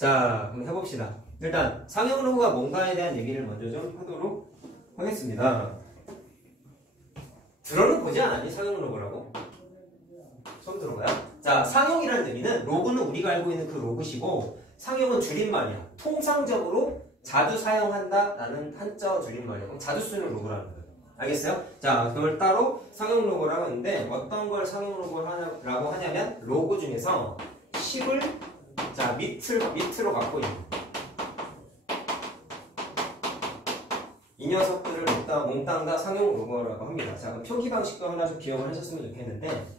자, 그럼 해봅시다. 일단 상형 로고가 뭔가에 대한 얘기를 먼저 좀 하도록 하겠습니다. 들어는 보지 않았니? 상형 로고라고? 처음 들어봐요? 자, 상형이라는 의미는 로고는 우리가 알고 있는 그 로고시고 상형은 줄임말이야. 통상적으로 자주 사용한다라는 한자어 줄임말이고 자주 쓰는 로고라는 거예요. 알겠어요? 자, 그걸 따로 상형 로고라고 하는데 어떤 걸 상형 로고라고 하냐면 로고 중에서 10을 자 밑으로 갖고 있는 이 녀석들을 몽땅 다 상형 로고라고 합니다. 자, 그럼 표기 방식도 하나 좀 기억을 하셨으면 좋겠는데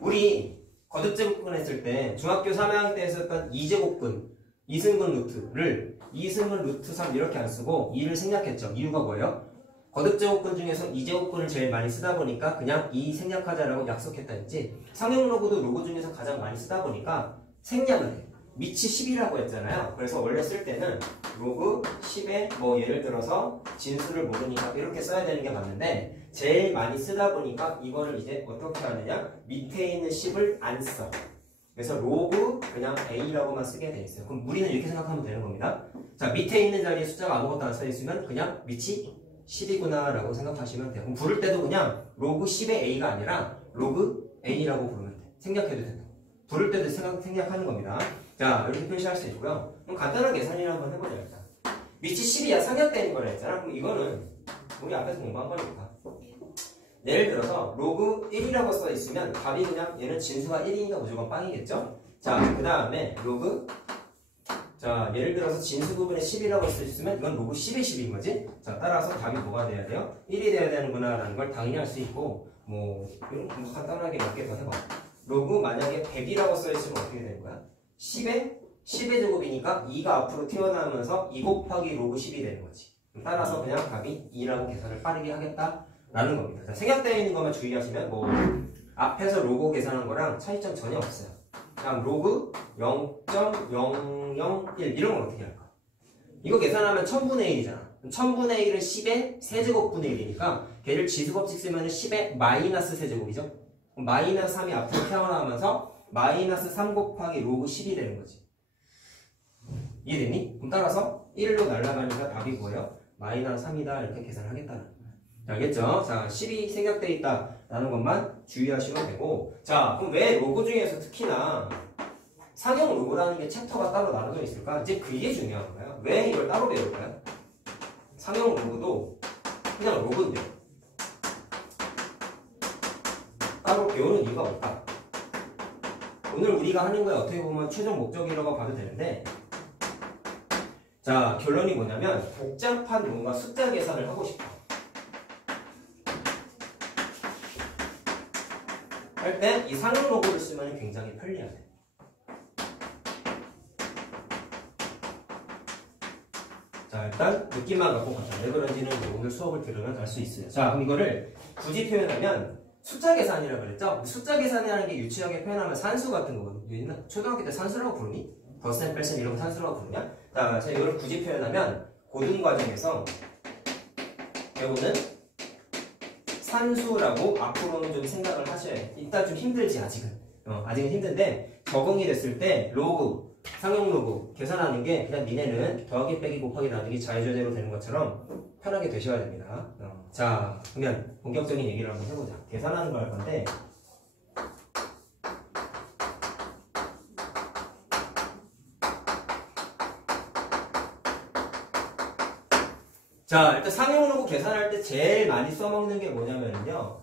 우리 거듭제곱근 했을 때 중학교 3학년 때 했었던 2제곱근, 2승근 루트를 2승근 루트 3 이렇게 안 쓰고 2를 생략했죠. 이유가 뭐예요? 거듭제곱근 중에서 2제곱근을 제일 많이 쓰다 보니까 그냥 2 생략하자라고 약속했다 했지 상형 로고도 로고 중에서 가장 많이 쓰다 보니까 생략을 해. 밑이 10이라고 했잖아요. 그래서 원래 쓸 때는 로그 10에 뭐 예를 들어서 진수를 모르니까 이렇게 써야 되는 게 맞는데 제일 많이 쓰다 보니까 이거를 이제 어떻게 하느냐 밑에 있는 10을 안 써. 그래서 로그 그냥 A라고만 쓰게 돼 있어요. 그럼 우리는 이렇게 생각하면 되는 겁니다. 자, 밑에 있는 자리에 숫자가 아무것도 안 써 있으면 그냥 밑이 10이구나 라고 생각하시면 돼요. 그럼 부를 때도 그냥 로그 10의 A가 아니라 로그 A라고 부르면 돼. 생략해도 된다. 부를 때도 생략하는 겁니다. 자, 이렇게 표시할 수 있고요. 그럼 간단한 계산이나 한번 해보자 일단. 밑이 10이야 상략되는 거라 했잖아. 그럼 이거는 우리 앞에서 공부한 거니까. 예를 들어서 로그 1이라고 써 있으면 답이 그냥 얘는 진수가 1이니까 무조건 빵이겠죠? 자, 그 다음에 로그 자, 예를 들어서 진수 부분에 10이라고 써 있으면 이건 로그 10의 10인 거지? 자, 따라서 답이 뭐가 돼야 돼요? 1이 돼야 되는구나 라는 걸 당연히 할 수 있고 뭐 이런 거 간단하게 몇 개 더 해봐. 로그 만약에 100이라고 써 있으면 어떻게 되는 거야? 10의 제곱이니까 2가 앞으로 튀어나오면서 2 곱하기 로그 10이 되는 거지. 따라서 그냥 답이 2라고 계산을 빠르게 하겠다라는 겁니다. 자, 생략되어 있는 것만 주의하시면 뭐 앞에서 로고 계산한 거랑 차이점 전혀 없어요. 다음 로그 0.001 이런 건 어떻게 할까? 이거 계산하면 1000분의 1이잖아. 1000분의 1은 10의 세제곱분의 1이니까 걔를 지수법칙 쓰면 10의 마이너스 세제곱이죠. 마이너스 3이 앞으로 튀어나오면서 마이너스 3 곱하기 로그 10이 되는 거지. 이해됐니? 그럼 따라서 1로 날아가니까 답이 뭐예요? 마이너스 3이다 이렇게 계산하겠다는 거예요. 알겠죠? 자, 10이 생략되어 있다라는 것만 주의하시면 되고 자, 그럼 왜 로고 중에서 특히나 상형 로고라는 게 챕터가 따로 나눠져 있을까? 이제 그게 중요한 거예요. 왜 이걸 따로 배울까요? 상형 로고도 그냥 로고인데 따로 배우는 이유가 없다. 오늘 우리가 하는 거에 어떻게 보면 최종 목적이라고 봐도 되는데 자, 결론이 뭐냐면 복잡한 뭔가 숫자 계산을 하고 싶어. 할 때 이 상형 로고를 쓰면 굉장히 편리하대. 자, 일단 느낌만 갖고 가자. 왜 그런지는 오늘 수업을 들으면 알 수 있어요. 자, 그럼 이거를 굳이 표현하면 숫자 계산이라고 그랬죠? 숫자 계산이라는 게 유치하게 표현하면 산수 같은 거거든요. 초등학교 때 산수라고 부르니? 덧셈, 뺄셈 이런 거 산수라고 부르냐? 자, 제가 이거를 굳이 표현하면 고등 과정에서 배우는 산수라고 앞으로는 좀 생각을 하셔야 돼. 일단 좀 힘들지 아직은. 아직은 힘든데 적응이 됐을 때 로그, 상형 로그 계산하는 게 그냥 니네는 더하기 빼기 곱하기 나누기 자유자재로 되는 것처럼 편하게 되셔야 됩니다. 자, 그러면 본격적인 얘기를 한번 해보자. 계산하는 거 할 건데 자, 일단 상형 로고 계산할 때 제일 많이 써먹는 게 뭐냐면요.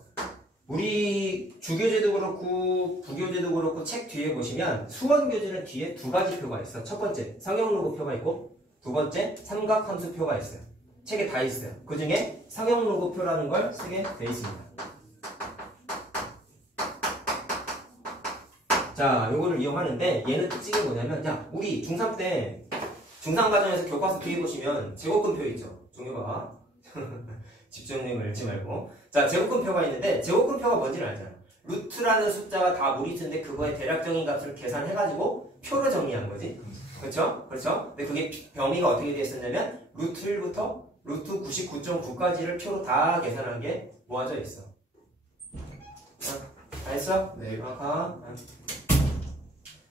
우리 주교재도 그렇고 부교재도 그렇고 책 뒤에 보시면 수원교재는 뒤에 두 가지 표가 있어. 첫 번째 상형 로고 표가 있고 두 번째 삼각함수 표가 있어요. 책에 다 있어요. 그 중에 상형 로고 표라는 걸 쓰게 돼 있습니다. 자, 요거를 이용하는데 얘는 특징이 뭐냐면 야, 우리 중3 때 중3 과정에서 교과서 뒤에 보시면 제곱근표 있죠. 종효가 집중력을 잃지 말고. 자, 제곱근표가 있는데 제곱근표가 뭔지는 알잖아. 루트라는 숫자가 다 무리수인데 그거의 대략적인 값을 계산해가지고 표로 정리한 거지. 그렇죠? 그렇죠? 근데 그게 범위가 어떻게 되어 있었냐면 루트 1부터 루트 99.9까지를 표로 다 계산한 게 모아져 있어. 다 했어? 네. 아하.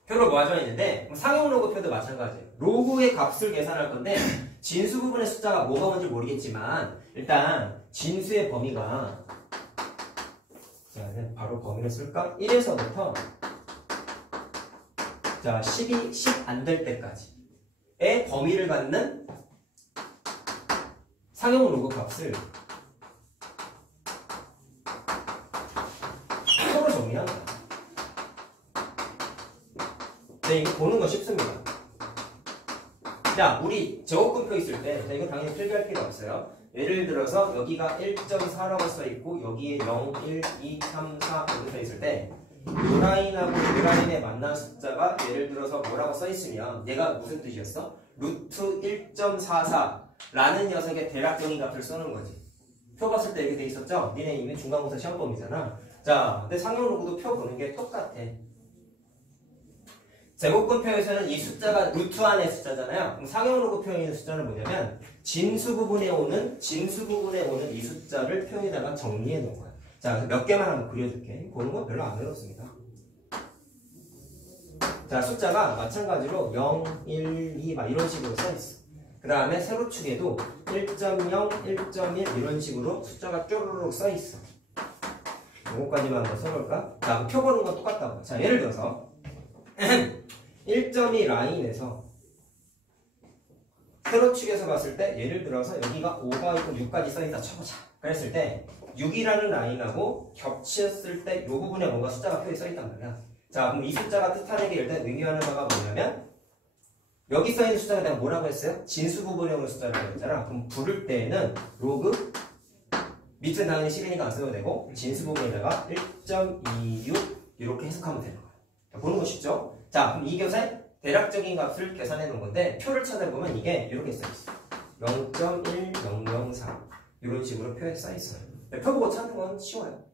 표를 모아져 있는데 그럼 상용 로그 표도 마찬가지예요. 로그의 값을 계산할 건데 진수 부분의 숫자가 뭐가 뭔지 모르겠지만 일단 진수의 범위가 자, 바로 범위를 쓸까? 1에서부터 자, 10이 10 안 될 때까지의 범위를 갖는 상용 로그 값을 표로 정리한 거야. 네, 이거 보는 거 쉽습니다. 자, 우리 제곱근표 있을 때, 자, 이거 당연히 필기할 필요 없어요. 예를 들어서 여기가 1.4라고 써있고 여기에 0, 1, 2, 3, 4 이렇게 써있을 때 이 라인하고 이 라인에 만난 숫자가 예를 들어서 뭐라고 써있으면 얘가 무슨 뜻이었어? 루트 1.44라는 녀석의 대략적인 값을 쓰는 거지. 표 봤을 때 이렇게 돼 있었죠? 니네 이미 중간고사 시험범위잖아. 자, 근데 상용 로그도 표 보는 게 똑같아. 제곱근표에서는 이 숫자가 루트 안의 숫자잖아요. 그럼 상용 로그 표에 있는 숫자는 뭐냐면 진수 부분에 오는 이 숫자를 표에다가 정리해 놓은 거야. 자, 몇 개만 한번 그려줄게. 보는 건 별로 안 어렵습니다. 자, 숫자가 마찬가지로 0, 1, 2 막 이런 식으로 써 있어. 그 다음에 세로축에도 1.0, 1.1 이런 식으로 숫자가 쪼르륵 써 있어. 요거까지만 한번 써볼까? 자, 표 보는 건 똑같다고. 자, 예를 들어서 1.2 라인에서 세로축에서 봤을 때 예를 들어서 여기가 5가 있고 6까지 써있다 쳐보자. 그랬을 때 6이라는 라인하고 겹쳤을 때 이 부분에 뭔가 숫자가 표에 써있단 말이야. 자, 그럼 이 숫자가 뜻하는 게 일단 의미하는 바가 뭐냐면 여기 써있는 숫자가 내가 뭐라고 했어요? 진수 부분에 오는 숫자라고 했잖아. 그럼 부를 때에는 로그 밑은 당연히 10이니까 안 써도 되고 진수 부분에다가 1.26 이렇게 해석하면 되는 거야. 자, 보는 거 쉽죠? 자, 그럼 이 값의 대략적인 값을 계산해 놓은 건데 표를 찾아보면 이게 이렇게 써있어. 0.1004 이런 식으로 표에 써있어요. 표 보고 찾는 건 쉬워요.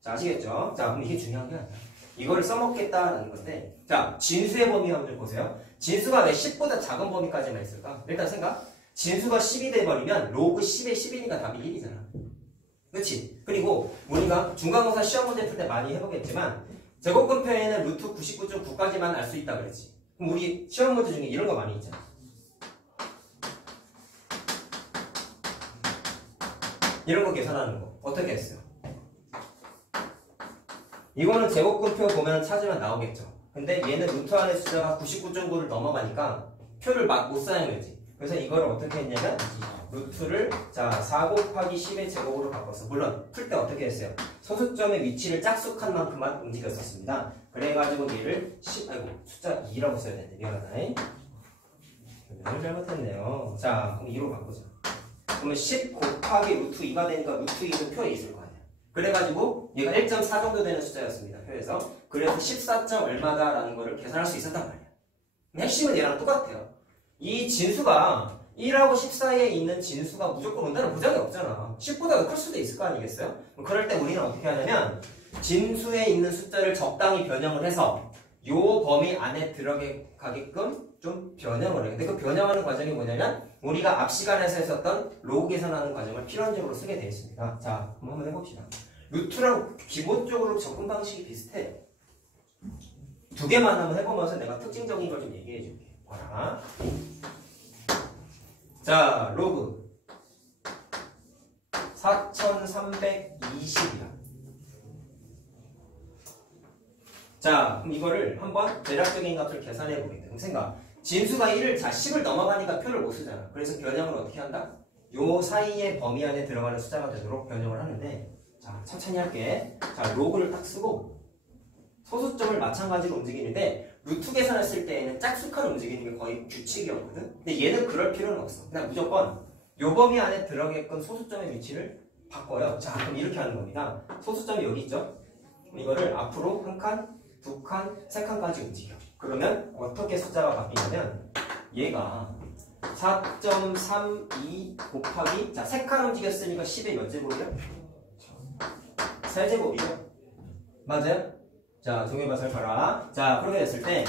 자, 아시겠죠? 자, 그럼 이게 중요한 게 아니야. 이거를 써먹겠다라는 건데, 자, 진수의 범위 한번 보세요. 진수가 왜 10보다 작은 범위까지만 있을까? 일단 생각. 진수가 10이 돼버리면 로그 10에 10이니까 답이 1이잖아. 그치? 그리고 우리가 중간고사 시험 문제 풀 때 많이 해보겠지만 제곱근표에는 루트 99.9까지만 알 수 있다 그랬지. 그럼 우리 시험 문제 중에 이런 거 많이 있잖아. 이런 거 계산하는 거 어떻게 했어요? 이거는 제곱근표 보면 찾으면 나오겠죠. 근데 얘는 루트 안의 숫자가 99.9를 넘어가니까 표를 막 못 사용했지. 그래서 이걸 어떻게 했냐면 루트를 자 4 곱하기 10의 제곱으로 바꿨어. 물론 풀 때 어떻게 했어요? 소수점의 위치를 짝수칸 만큼만 움직였었습니다. 그래가지고 얘를 10 아이고 숫자 2라고 써야 되는데 미안하다. 뭘 잘못했네요. 자 그럼 2로 바꾸자. 그러면 10 곱하기 루트 2가 되니까 루트 2는 표에 있을 거 아니야. 그래가지고 얘가 1.4 정도 되는 숫자였습니다. 표에서. 그래서 14점 얼마다라는 거를 계산할 수 있었단 말이야. 핵심은 얘랑 똑같아요. 이 진수가 1하고 10 사이에 있는 진수가 무조건 온다는 보장이 없잖아. 10보다 더 클 수도 있을 거 아니겠어요? 그럴 때 우리는 어떻게 하냐면 진수에 있는 숫자를 적당히 변형을 해서 요 범위 안에 들어가게끔 좀 변형을 해. 근데 그 변형하는 과정이 뭐냐면 우리가 앞 시간에서 했었던 로그 계산하는 과정을 필연적으로 쓰게 되어 있습니다. 자, 한번 해봅시다. 루트랑 기본적으로 접근 방식이 비슷해. 두 개만 한번 해보면서 내가 특징적인 걸 좀 얘기해 줄게. 봐라. 자, 로그 4320이야. 자, 그럼 이거를 한번 대략적인 값을 계산해 보겠다. 그럼 생각. 진수가 1을 자 10을 넘어가니까 표를 못 쓰잖아. 그래서 변형을 어떻게 한다? 요 사이의 범위 안에 들어가는 숫자가 되도록 변형을 하는데, 자, 천천히 할게. 자, 로그를 딱 쓰고 소수점을 마찬가지로 움직이는데 루트 계산했을 때에는 짝수칸을 움직이는 게 거의 규칙이었거든. 근데 얘는 그럴 필요는 없어. 그냥 무조건 요 범위 안에 들어가게끔 소수점의 위치를 바꿔요. 자, 그럼 이렇게 하는 겁니다. 소수점이 여기 있죠? 이거를 앞으로 한 칸, 두 칸, 세 칸까지 움직여. 그러면 어떻게 숫자가 바뀌냐면 얘가 4.32 곱하기 자, 세 칸 움직였으니까 10의 몇 제곱이요? 세제곱이죠? 맞아요? 자, 종이가 잘 봐라. 자, 그렇게 됐을 때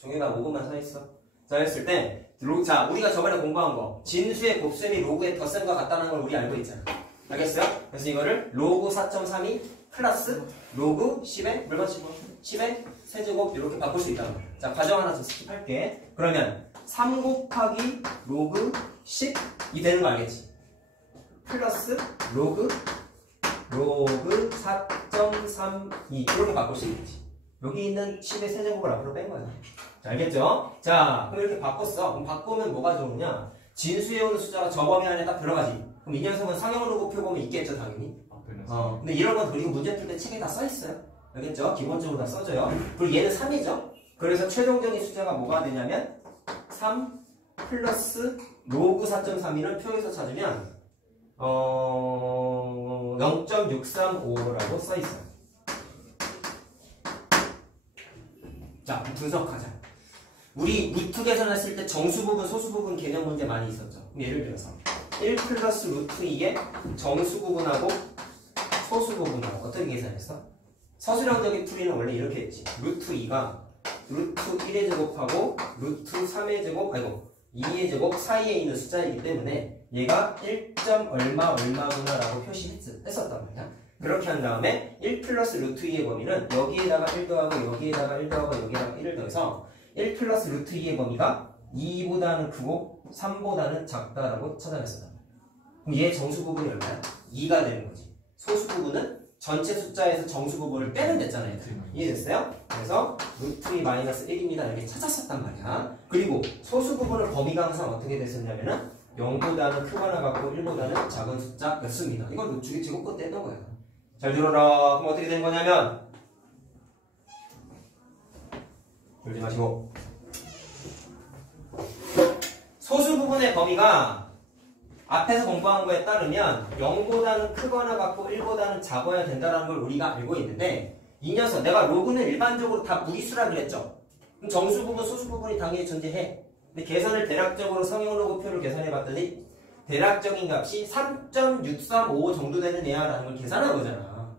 종이가 5분만 서있어. 자, 했을 때 자, 우리가 저번에 공부한 거 진수의 곱셈이 로그의 덧셈과 같다는 걸 우리 알고 있잖아. 알겠어요? 그래서 이거를 로그 4.32 플러스 로그 10의 물 마시고 10의 세제곱 이렇게 바꿀 수 있단 말이야. 자, 과정 하나 더 스킵할게. 그러면 3 곱하기 로그 10이 되는 거 알겠지? 플러스 로그 4.32 이렇게 바꿀 수 있겠지. 여기 있는 10의 세제곱을 앞으로 뺀 거야. 자, 알겠죠? 자, 그럼 이렇게 바꿨어. 그럼 바꾸면 뭐가 좋으냐? 진수에 오는 숫자가 저 범위 안에 딱 들어가지. 그럼 이 녀석은 상형 로그 표보면 있겠죠, 당연히. 근데 이런 건 그리고 문제 풀 때 책에 다 써있어요. 알겠죠? 기본적으로 다 써져요. 그리고 얘는 3이죠? 그래서 최종적인 숫자가 뭐가 되냐면 3 플러스 로그 4.32는 표에서 찾으면 0.635라고 써있어요. 자, 분석하자. 우리 루트 계산했을 때 정수 부분, 소수 부분 개념 문제 많이 있었죠. 그럼 예를 들어서 1 플러스 루트 2의 정수 부분하고 소수 부분하고 어떻게 계산했어? 서술형적인 풀이는 원래 이렇게 했지. 루트 2가 루트 1의 제곱하고 루트 3의 제곱, 2의 제곱 사이에 있는 숫자이기 때문에 얘가 1. 얼마구나 라고 표시했었단 말이야. 그렇게 한 다음에 1 플러스 루트 2의 범위는 여기에다가 1 더하고 여기에다가 1 더하고 여기에다가 1을 더해서 1 플러스 루트 2의 범위가 2보다는 크고 3보다는 작다라고 찾아냈었단 말이야. 그럼 얘 정수 부분이 얼마야? 2가 되는 거지. 소수 부분은 전체 숫자에서 정수 부분을 빼면 됐잖아요. 이해됐어요? 그래서 루트 2 마이너스 1입니다. 이렇게 찾았었단 말이야. 그리고 소수 부분을 범위가 항상 어떻게 됐었냐면은 0보다는 크거나 같고 1보다는 작은 숫자였습니다. 이걸 루트 제곱권 떼는 거야. 잘 들어라. 그럼 어떻게 된 거냐면 졸지 마시고 소수 부분의 범위가 앞에서 공부한 거에 따르면 0보다는 크거나 같고 1보다는 작아야 된다는 걸 우리가 알고 있는데 이 녀석 내가 로그는 일반적으로 다 무리수라 그랬죠. 그럼 정수 부분, 소수 부분이 당연히 존재해. 근데 계산을 대략적으로 성형 로그표를 계산해 봤더니 대략적인 값이 3.635 정도 되는 애야라는 걸 계산한 거잖아.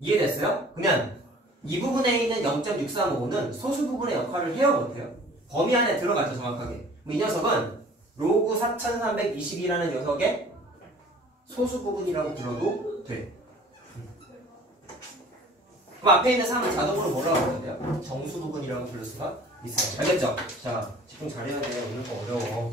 이해됐어요? 그러면 이 부분에 있는 0.635는 소수 부분의 역할을 해요, 못해요? 범위 안에 들어가죠, 정확하게. 그럼 이 녀석은 로그 4320이라는 녀석의 소수 부분이라고 불러도 돼. 그럼 앞에 있는 3은 자동으로 뭐라고 불러야 돼요? 정수 부분이라고 부를 수가 있어요. 알겠죠? 자, 집중 잘해야 돼요. 오늘 거 어려워.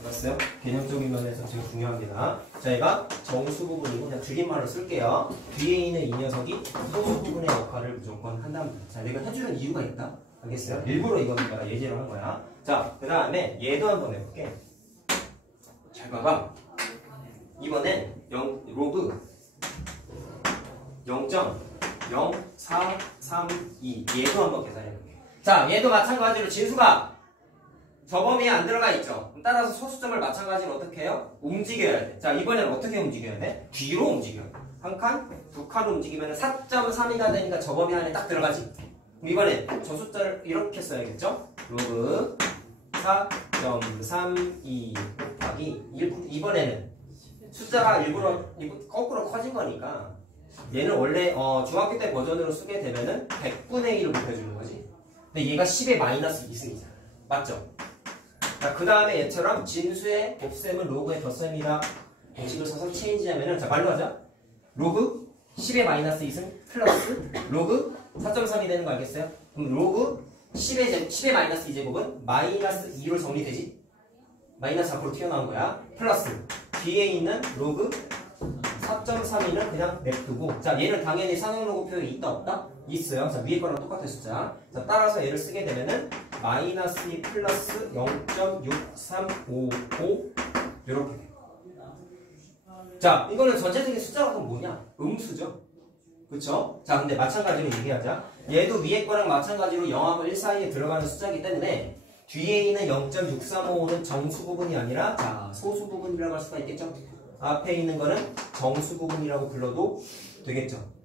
알았어요? 개념적인 면에서 되게 중요합니다. 자, 얘가 정수 부분이고 그냥 줄임말로 쓸게요. 뒤에 있는 이 녀석이 소수 부분의 역할을 무조건 한답니다. 자, 내가 해주는 이유가 있다. 알겠어요? 일부러 이건 내가 예제로 한 거야. 자, 그 다음에 얘도 한번 해볼게. 잘 봐봐. 이번엔 로그 0.0432 얘도 한번 계산해볼게. 자, 얘도 마찬가지로 진수가 저 범위에 안 들어가 있죠. 따라서 소수점을 마찬가지로 어떻게 해요? 움직여야 돼. 자, 이번에는 어떻게 움직여야 돼? 뒤로 움직여야 돼. 한 칸, 두 칸 움직이면 4.32가 되니까 저 범위 안에 딱 들어가지. 그럼 이번에 저 숫자를 이렇게 써야겠죠? 로그 4.32 곱하기 이번에는 숫자가 일부러 거꾸로 커진 거니까 얘는 원래 중학교 때 버전으로 쓰게 되면은 100분의 1을 곱해주는 거지. 근데 얘가 10의 마이너스 2승이잖아. 맞죠? 자, 그 다음에 얘처럼 진수의 곱셈은 로그의 덧셈이다. 공식을 써서 체인지하면은, 자, 말로 하자. 로그 10의 마이너스 2승 플러스 로그 4.3이 되는 거 알겠어요? 그럼 로그 10의 마이너스 2제곱은 마이너스 2로 정리되지? 마이너스 앞으로 튀어나온 거야. 플러스 뒤에 있는 로그 4.32는 그냥 냅두고, 자, 얘는 당연히 상형 로그표에 있다 없다? 있어요. 자, 위에 거랑 똑같은 숫자. 자, 따라서 얘를 쓰게 되면은 마이너스 2 플러스 0.6355 이렇게 돼요. 자, 이거는 전체적인 숫자가 그럼 뭐냐? 음수죠. 그쵸? 자, 근데 마찬가지로 얘기하자. 얘도 위에 거랑 마찬가지로 0하고 1 사이에 들어가는 숫자이기 때문에 뒤에 있는 0.635는 정수 부분이 아니라 자, 소수 부분이라고 할 수가 있겠죠? 앞에 있는 거는 정수 부분이라고 불러도 되겠죠?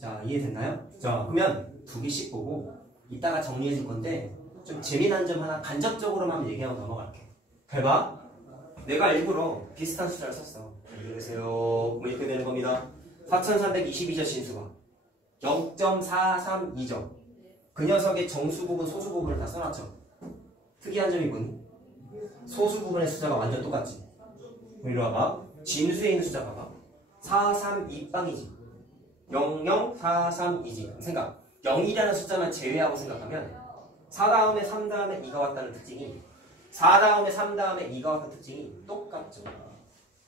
자, 이해됐나요? 자, 그러면 두 개씩 보고 이따가 정리해 줄 건데 좀 재미난 점 하나 간접적으로만 얘기하고 넘어갈게. 잘 봐. 내가 일부러 비슷한 숫자를 썼어. 안녕하세요. 뭐 이렇게 되는 겁니다. 4322죠, 진수가. 0.432죠. 그 녀석의 정수 부분, 소수 부분을 다 써놨죠. 특이한 점이 뭐니? 소수 부분의 숫자가 완전 똑같지. 이리 와봐. 진수에 있는 숫자 봐봐. 432빵이지. 00432지. 생각. 0이라는 숫자만 제외하고 생각하면 4 다음에 3 다음에 2가 왔다는 특징이 4 다음에 3 다음에 2가 왔다는 특징이 똑같죠.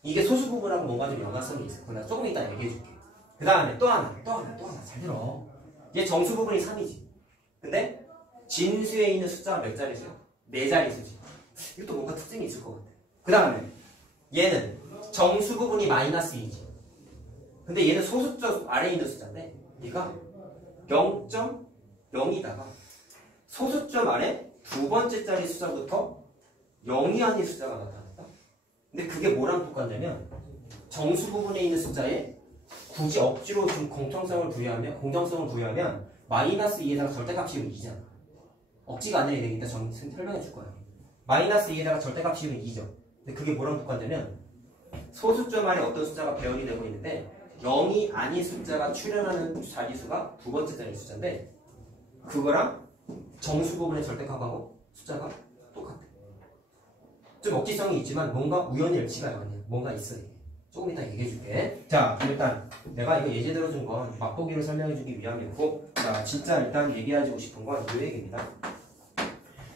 이게 소수 부분하고 뭔가 좀 연관성이 있어. 그거 조금 이따 얘기해줄게. 그 다음에 또 하나 잘 들어. 얘 정수 부분이 3이지. 근데 진수에 있는 숫자가 몇 자리수야? 4자리수지. 이것도 뭔가 특징이 있을 것 같아. 그 다음에 얘는 정수 부분이 마이너스 2지. 근데 얘는 소수점 아래에 있는 숫자인데 얘가 0.0이다가 소수점 아래 두 번째 자리 숫자부터 0이 아닌 숫자가 나타났다. 근데 그게 뭐랑 똑같냐면 정수 부분에 있는 숫자에 굳이 억지로 좀 공통성을 부여하면 마이너스 2에다가 절대값 씌우면 2잖아. 억지가 아니라 되니까 설명해 줄 거야. 마이너스 2에다가 절대값 씌우면 2죠. 근데 그게 뭐랑 똑같냐면 소수점 아래 어떤 숫자가 배열이 되고 있는데 0이 아닌 숫자가 출현하는 자리수가 두 번째 자리 숫자인데 그거랑 정수 부분의 절대값하고 숫자가 똑같아. 좀 억지성이 있지만 뭔가 우연의 일치가 아니야. 뭔가 있어. 조금 이따 얘기해 줄게. 자, 일단 내가 이거 예제대로 준 건 맛보기로 설명해 주기 위함이었고, 자, 진짜 일단 얘기해주고 싶은 건 이 얘기입니다.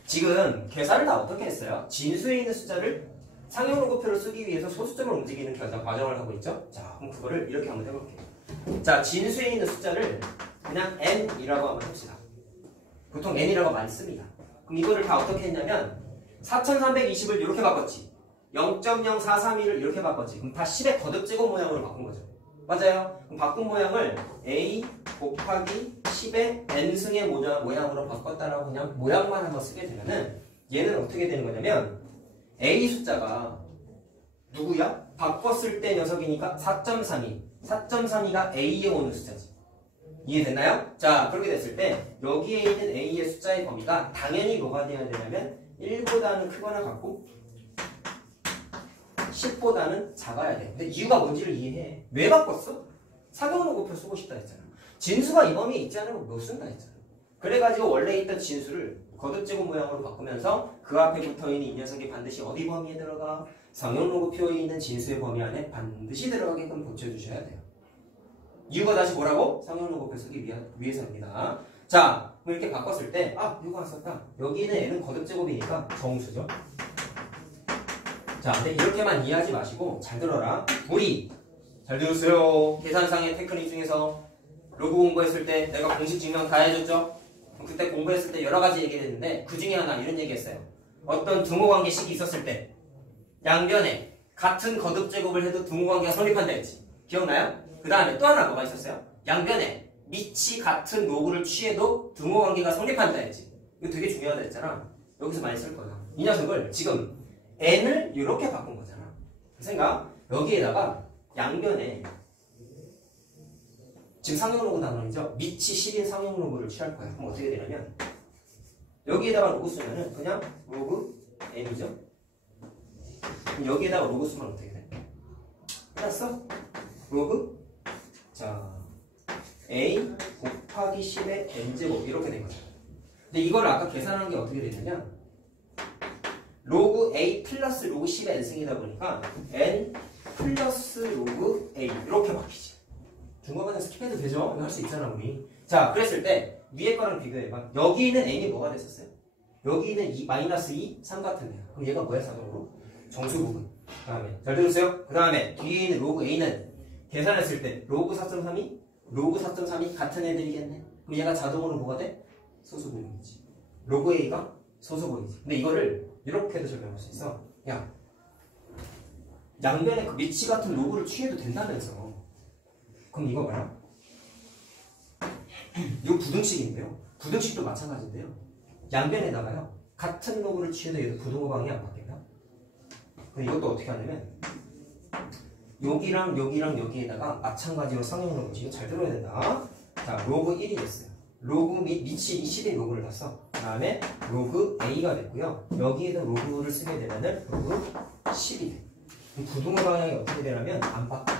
지금 계산을 다 어떻게 했어요? 진수에 있는 숫자를 상용로그표를 쓰기 위해서 소수점을 움직이는 과정을 하고 있죠? 자, 그럼 그거를 이렇게 한번 해볼게요. 자, 진수에 있는 숫자를 그냥 n이라고 한번 합시다. 보통 n이라고 많이 씁니다. 그럼 이거를 다 어떻게 했냐면 4320을 이렇게 바꿨지. 0.0431을 이렇게 바꿨지. 그럼 다 10의 거듭제곱 모양으로 바꾼 거죠. 맞아요. 그럼 바꾼 모양을 a 곱하기 10의 n승의 모양으로 바꿨다라고 그냥 모양만 한번 쓰게 되면은 얘는 어떻게 되는 거냐면 a 숫자가 누구야? 바꿨을 때 녀석이니까 4.32. 4.32가 a에 오는 숫자지. 이해됐나요? 자, 그렇게 됐을 때 여기에 있는 a의 숫자의 범위가 당연히 뭐가 돼야 되냐면 1보다는 크거나 같고 10보다는 작아야 돼. 근데 이유가 뭔지를 이해해. 왜 바꿨어? 상용로그표 쓰고 싶다 했잖아. 진수가 이 범위에 있지 않으면 못 쓴다 했잖아. 그래가지고 원래 있던 진수를 거듭제곱 모양으로 바꾸면서 그 앞에 붙어있는 이 녀석이 반드시 어디 범위에 들어가? 상용로그표에 있는 진수의 범위 안에 반드시 들어가게끔 고쳐주셔야 돼요. 이유가 다시 뭐라고? 상용로그표 쓰기 위해서입니다. 자, 그럼 이렇게 바꿨을 때 이거 왔었다. 여기는 얘는 거듭제곱이니까 정수죠. 자, 근데 이렇게만 이해하지 마시고 잘 들어라. 우리 잘 들었어요. 계산상의 테크닉 중에서 로그 공부했을 때 내가 공식 증명 다 해줬죠? 그때 공부했을 때 여러 가지 얘기했는데 그 중에 하나 이런 얘기했어요. 어떤 등호관계식이 있었을 때 양변에 같은 거듭제곱을 해도 등호관계가 성립한다 했지. 기억나요? 그 다음에 또 하나 뭐가 있었어요? 양변에 밑이 같은 로그를 취해도 등호관계가 성립한다 했지. 이거 되게 중요하다 했잖아. 여기서 많이 쓸 거야. 이 녀석을 지금 n을 이렇게 바꾼 거잖아. 그 생각. 여기에다가 양변에 지금 상용로그 단원이죠. 밑이 10인 상용로그를 취할 거야. 그럼 어떻게 되냐면 여기에다가 로그 쓰면은 그냥 로그 n이죠. 그럼 여기에다가 로그 쓰면 어떻게 돼? 끝났어? 로그 자 a 곱하기 10의 n제곱 이렇게 된 거죠. 근데 이걸 아까 계산한 게 어떻게 되냐면 로그 a 플러스 로그 10의 n승이다 보니까 n 플러스 로그 a 이렇게 바뀌지. 중간과정 스킵해도 되죠? 이거 할 수 있잖아 우리. 자, 그랬을 때 위에 거랑 비교해봐. 여기 있는 n이 뭐가 됐었어요? 여기 있는 2, 마이너스 2, 3 같은 애야. 그럼 얘가 뭐야 자동으로? 정수 부분. 그 다음에 잘 들으세요? 그 다음에 뒤에 있는 로그 a는 계산했을 때 로그 4.3이 로그 4.3이 같은 애들이겠네. 그럼 얘가 자동으로 뭐가 돼? 소수 부분이지. 로그 a가 소수 부분이지. 근데 이거를 이렇게도 설명할 수 있어. 야, 양변에 그 밑이 같은 로그를 취해도 된다면서. 그럼 이거 뭐야? 이거 부등식인데요. 부등식도 마찬가지인데요. 양변에다가요. 같은 로그를 취해도 얘도 부등호방이 안 바뀌나? 그럼 이것도 어떻게 하냐면 여기랑 여기랑 여기에다가 마찬가지로 상용로그 이거 잘 들어야 된다. 자, 로그 1이 됐어요. 로그 밑이 20인 로그를 놨어. 그 다음에 로그 a가 됐고요. 여기에도 로그를 쓰게 되면은 로그 10이 돼. 부등호 방향이 어떻게 되냐면 안 바뀌어.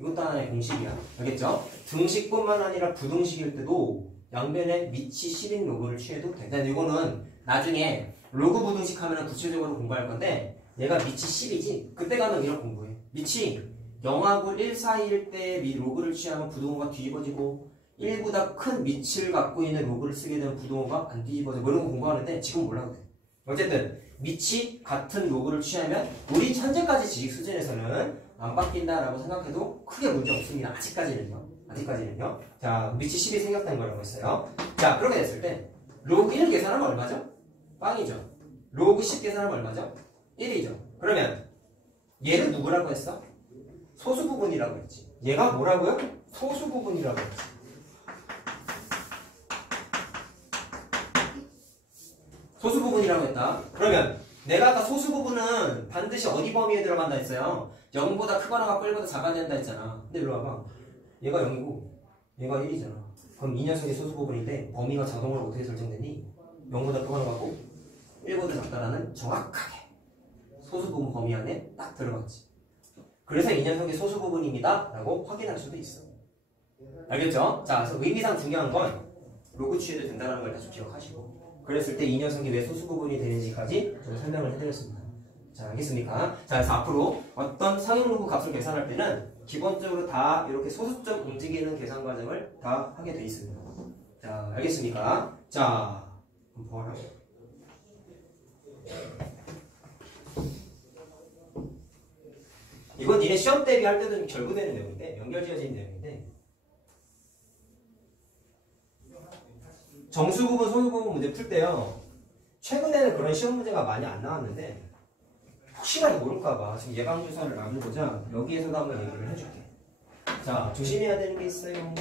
이것도 하나의 공식이야. 알겠죠? 등식뿐만 아니라 부등식일 때도 양변에 밑이 10인 로그를 취해도 돼. 근데 이거는 나중에 로그 부등식 하면 구체적으로 공부할 건데 얘가 밑이 10이지? 그때 가면 이런 공부해. 밑이 0하고 1 사이일 때 로그를 취하면 부등호가 뒤집어지고 1보다 큰 밑을 갖고 있는 로그를 쓰게 되면 부동호가 안 뒤집어져. 뭐 이런 거 공부하는데 지금 몰라도 돼. 어쨌든 밑이 같은 로그를 취하면 우리 현재까지 지식 수준에서는 안 바뀐다라고 생각해도 크게 문제 없습니다. 아직까지는요. 자, 밑이 10이 생겼다는 거라고 했어요. 자, 그렇게 됐을 때 로그 1 계산하면 얼마죠? 빵이죠. 로그 10 계산하면 얼마죠? 1이죠. 그러면 얘를 누구라고 했어? 소수 부분이라고 했지. 얘가 뭐라고요? 소수 부분이라고 했지. 소수 부분이라고 했다. 그러면 내가 아까 소수 부분은 반드시 어디 범위에 들어간다 했어요? 0보다 크거나 같고 1보다 작아야 된다 했잖아. 근데 이리 와봐. 얘가 0이고 얘가 1이잖아. 그럼 이 녀석이 소수 부분인데 범위가 자동으로 어떻게 설정되니? 0보다 크거나 같고 1보다 작다라는 정확하게 소수 부분 범위 안에 딱 들어갔지. 그래서 이 녀석이 소수 부분입니다 라고 확인할 수도 있어. 알겠죠? 자, 그래서 의미상 중요한 건 로그 취해도 된다는 걸 다시 기억하시고, 그랬을 때 이 녀석이 왜 소수 부분이 되는지까지 좀 설명을 해드렸습니다. 자, 알겠습니까? 자, 그래서 앞으로 어떤 상용 로그 값을 계산할 때는 기본적으로 다 이렇게 소수점 움직이는 계산 과정을 다 하게 돼 있습니다. 자, 알겠습니까? 자, 그럼 뭐 하라고? 이건 니네 시험 대비할 때도 결부되는 내용인데, 연결지어진 내용인데, 정수 부분, 소수 부분 문제 풀 때요, 최근에는 그런 시험 문제가 많이 안 나왔는데 혹시라도 모를까봐 지금 예방주사를 나누고자 여기에서도 한번 얘기를 해줄게. 자, 조심해야 되는 게 있어요.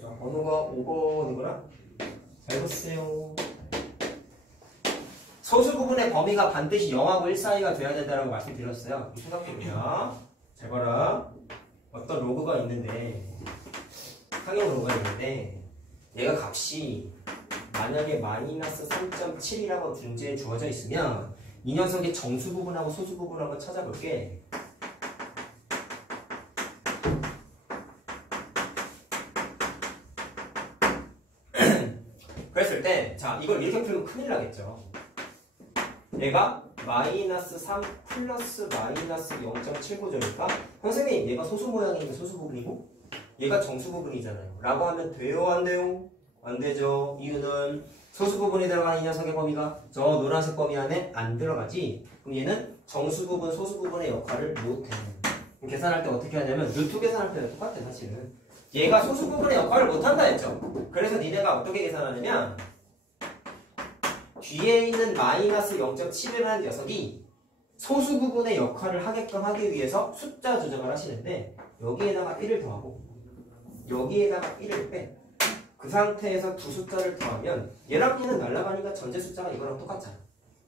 자, 번호가 5번이구나? 잘 보세요. 소수 부분의 범위가 반드시 0하고 1 사이가 돼야 된다고 말씀드렸어요. 생각해보면 잘 봐라. 어떤 로그가 있는데, 상용 로그가 있는데 얘가 값이 만약에 마이너스 3.7이라고 문제에 주어져 있으면 이 녀석의 정수 부분하고 소수 부분을 한번 찾아볼게. 그랬을 때, 자, 이걸 이렇게 풀면 큰일 나겠죠. 얘가 마이너스 3 플러스 마이너스 0.79조니까 선생님 얘가 소수 모양이니까 소수 부분이고 얘가 정수 부분이잖아요 라고 하면 돼요 안 돼요? 안 되죠. 이유는 소수 부분이 들어가는 이 녀석의 범위가 저 노란색 범위 안에 안 들어가지. 그럼 얘는 정수 부분, 소수 부분의 역할을 못해. 계산할 때 어떻게 하냐면 루트 계산할 때는 똑같아 사실은. 얘가 소수 부분의 역할을 못한다 했죠. 그래서 니네가 어떻게 계산하냐면 뒤에 있는 마이너스 0.7이라는 녀석이 소수 부분의 역할을 하게끔 하기 위해서 숫자 조정을 하시는데 여기에다가 1을 더하고 여기에다가 1을 빼. 그 상태에서 두 숫자를 더하면 얘랑 얘는 날아가니까 전체 숫자가 이거랑 똑같잖아.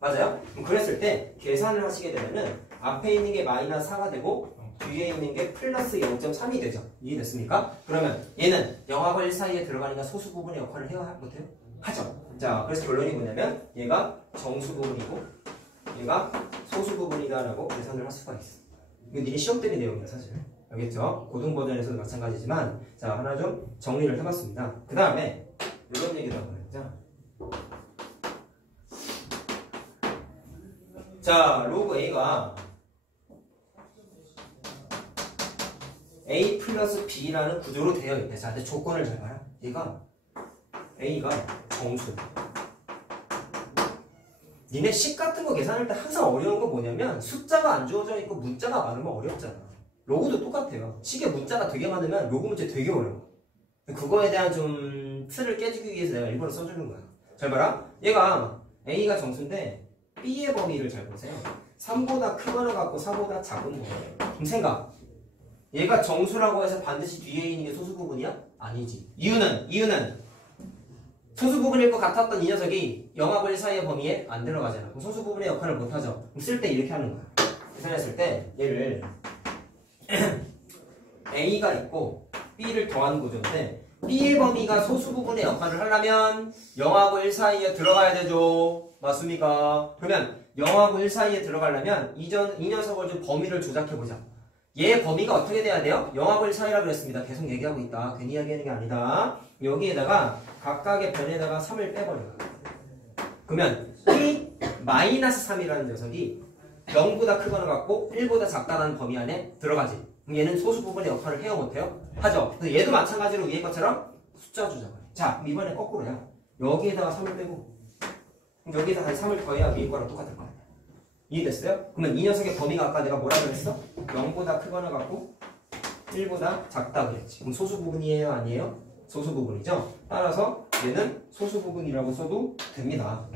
맞아요? 그럼 그랬을 때 계산을 하시게 되면은 앞에 있는 게 마이너스 4가 되고 뒤에 있는 게 플러스 0.3이 되죠. 이해됐습니까? 그러면 얘는 0하고 1 사이에 들어가니까 소수 부분의 역할을 해야 못해요? 하죠. 자, 그래서 결론이 뭐냐면 얘가 정수 부분이고 얘가 소수 부분이다라고 계산을 할 수가 있어. 이거 니네 시험 때문에 내용이야 사실. 알겠죠? 고등 버전에서도 마찬가지지만 자, 하나 좀 정리를 해봤습니다. 그 다음에 이런 얘기도 한번 해보자. 자, 로그 A가 A 플러스 B라는 구조로 되어 있대. 자, 근데 조건을 잘 봐라. 얘가 A가 정수. 니네 식 같은 거 계산할 때 항상 어려운 거 뭐냐면 숫자가 안 주어져 있고 문자가 많으면 어렵잖아. 로그도 똑같아요. 식에 문자가 되게 많으면 로그 문제 되게 어려워. 그거에 대한 좀 틀을 깨주기 위해서 내가 일부러 써주는 거야. 잘 봐라. 얘가 A가 정수인데 B의 범위를 잘 보세요. 3보다 크거나 같고 4보다 작은 거예요. 그럼 생각. 얘가 정수라고 해서 반드시 뒤에 있는 게 소수 부분이야? 아니지. 이유는 소수 부분일 것 같았던 이 녀석이 0하고 1 사이의 범위에 안 들어가잖아. 그럼 소수 부분의 역할을 못하죠. 그럼 쓸 때 이렇게 하는 거야. 계산했을 때 얘를 A가 있고 B를 더한 구조인데 B의 범위가 소수 부분의 역할을 하려면 0하고 1 사이에 들어가야 되죠. 맞습니까? 그러면 0하고 1 사이에 들어가려면 이 녀석을 좀 범위를 조작해보자. 얘 범위가 어떻게 돼야 돼요? 0하고 1 사이라고 그랬습니다. 계속 얘기하고 있다. 괜히 이야기하는 게 아니다. 여기에다가 각각의 변에다가 3을 빼버려요. 그러면 이 마이너스 3이라는 녀석이 0보다 크거나 같고 1보다 작다는 범위 안에 들어가지. 그럼 얘는 소수 부분의 역할을 해요 못해요? 하죠. 그래서 얘도 마찬가지로 위에 것처럼 숫자 주자고요. 자 그럼 이번에 거꾸로요. 여기에다가 3을 빼고 여기에다 다시 3을 더해야 위에 거랑 똑같을 거예요. 이해됐어요? 그러면 이 녀석의 범위가 아까 내가 뭐라 그랬어? 0보다 크거나 같고 1보다 작다 그랬지. 그럼 소수 부분이에요? 아니에요? 소수 부분이죠. 따라서 얘는 소수 부분이라고 써도 됩니다.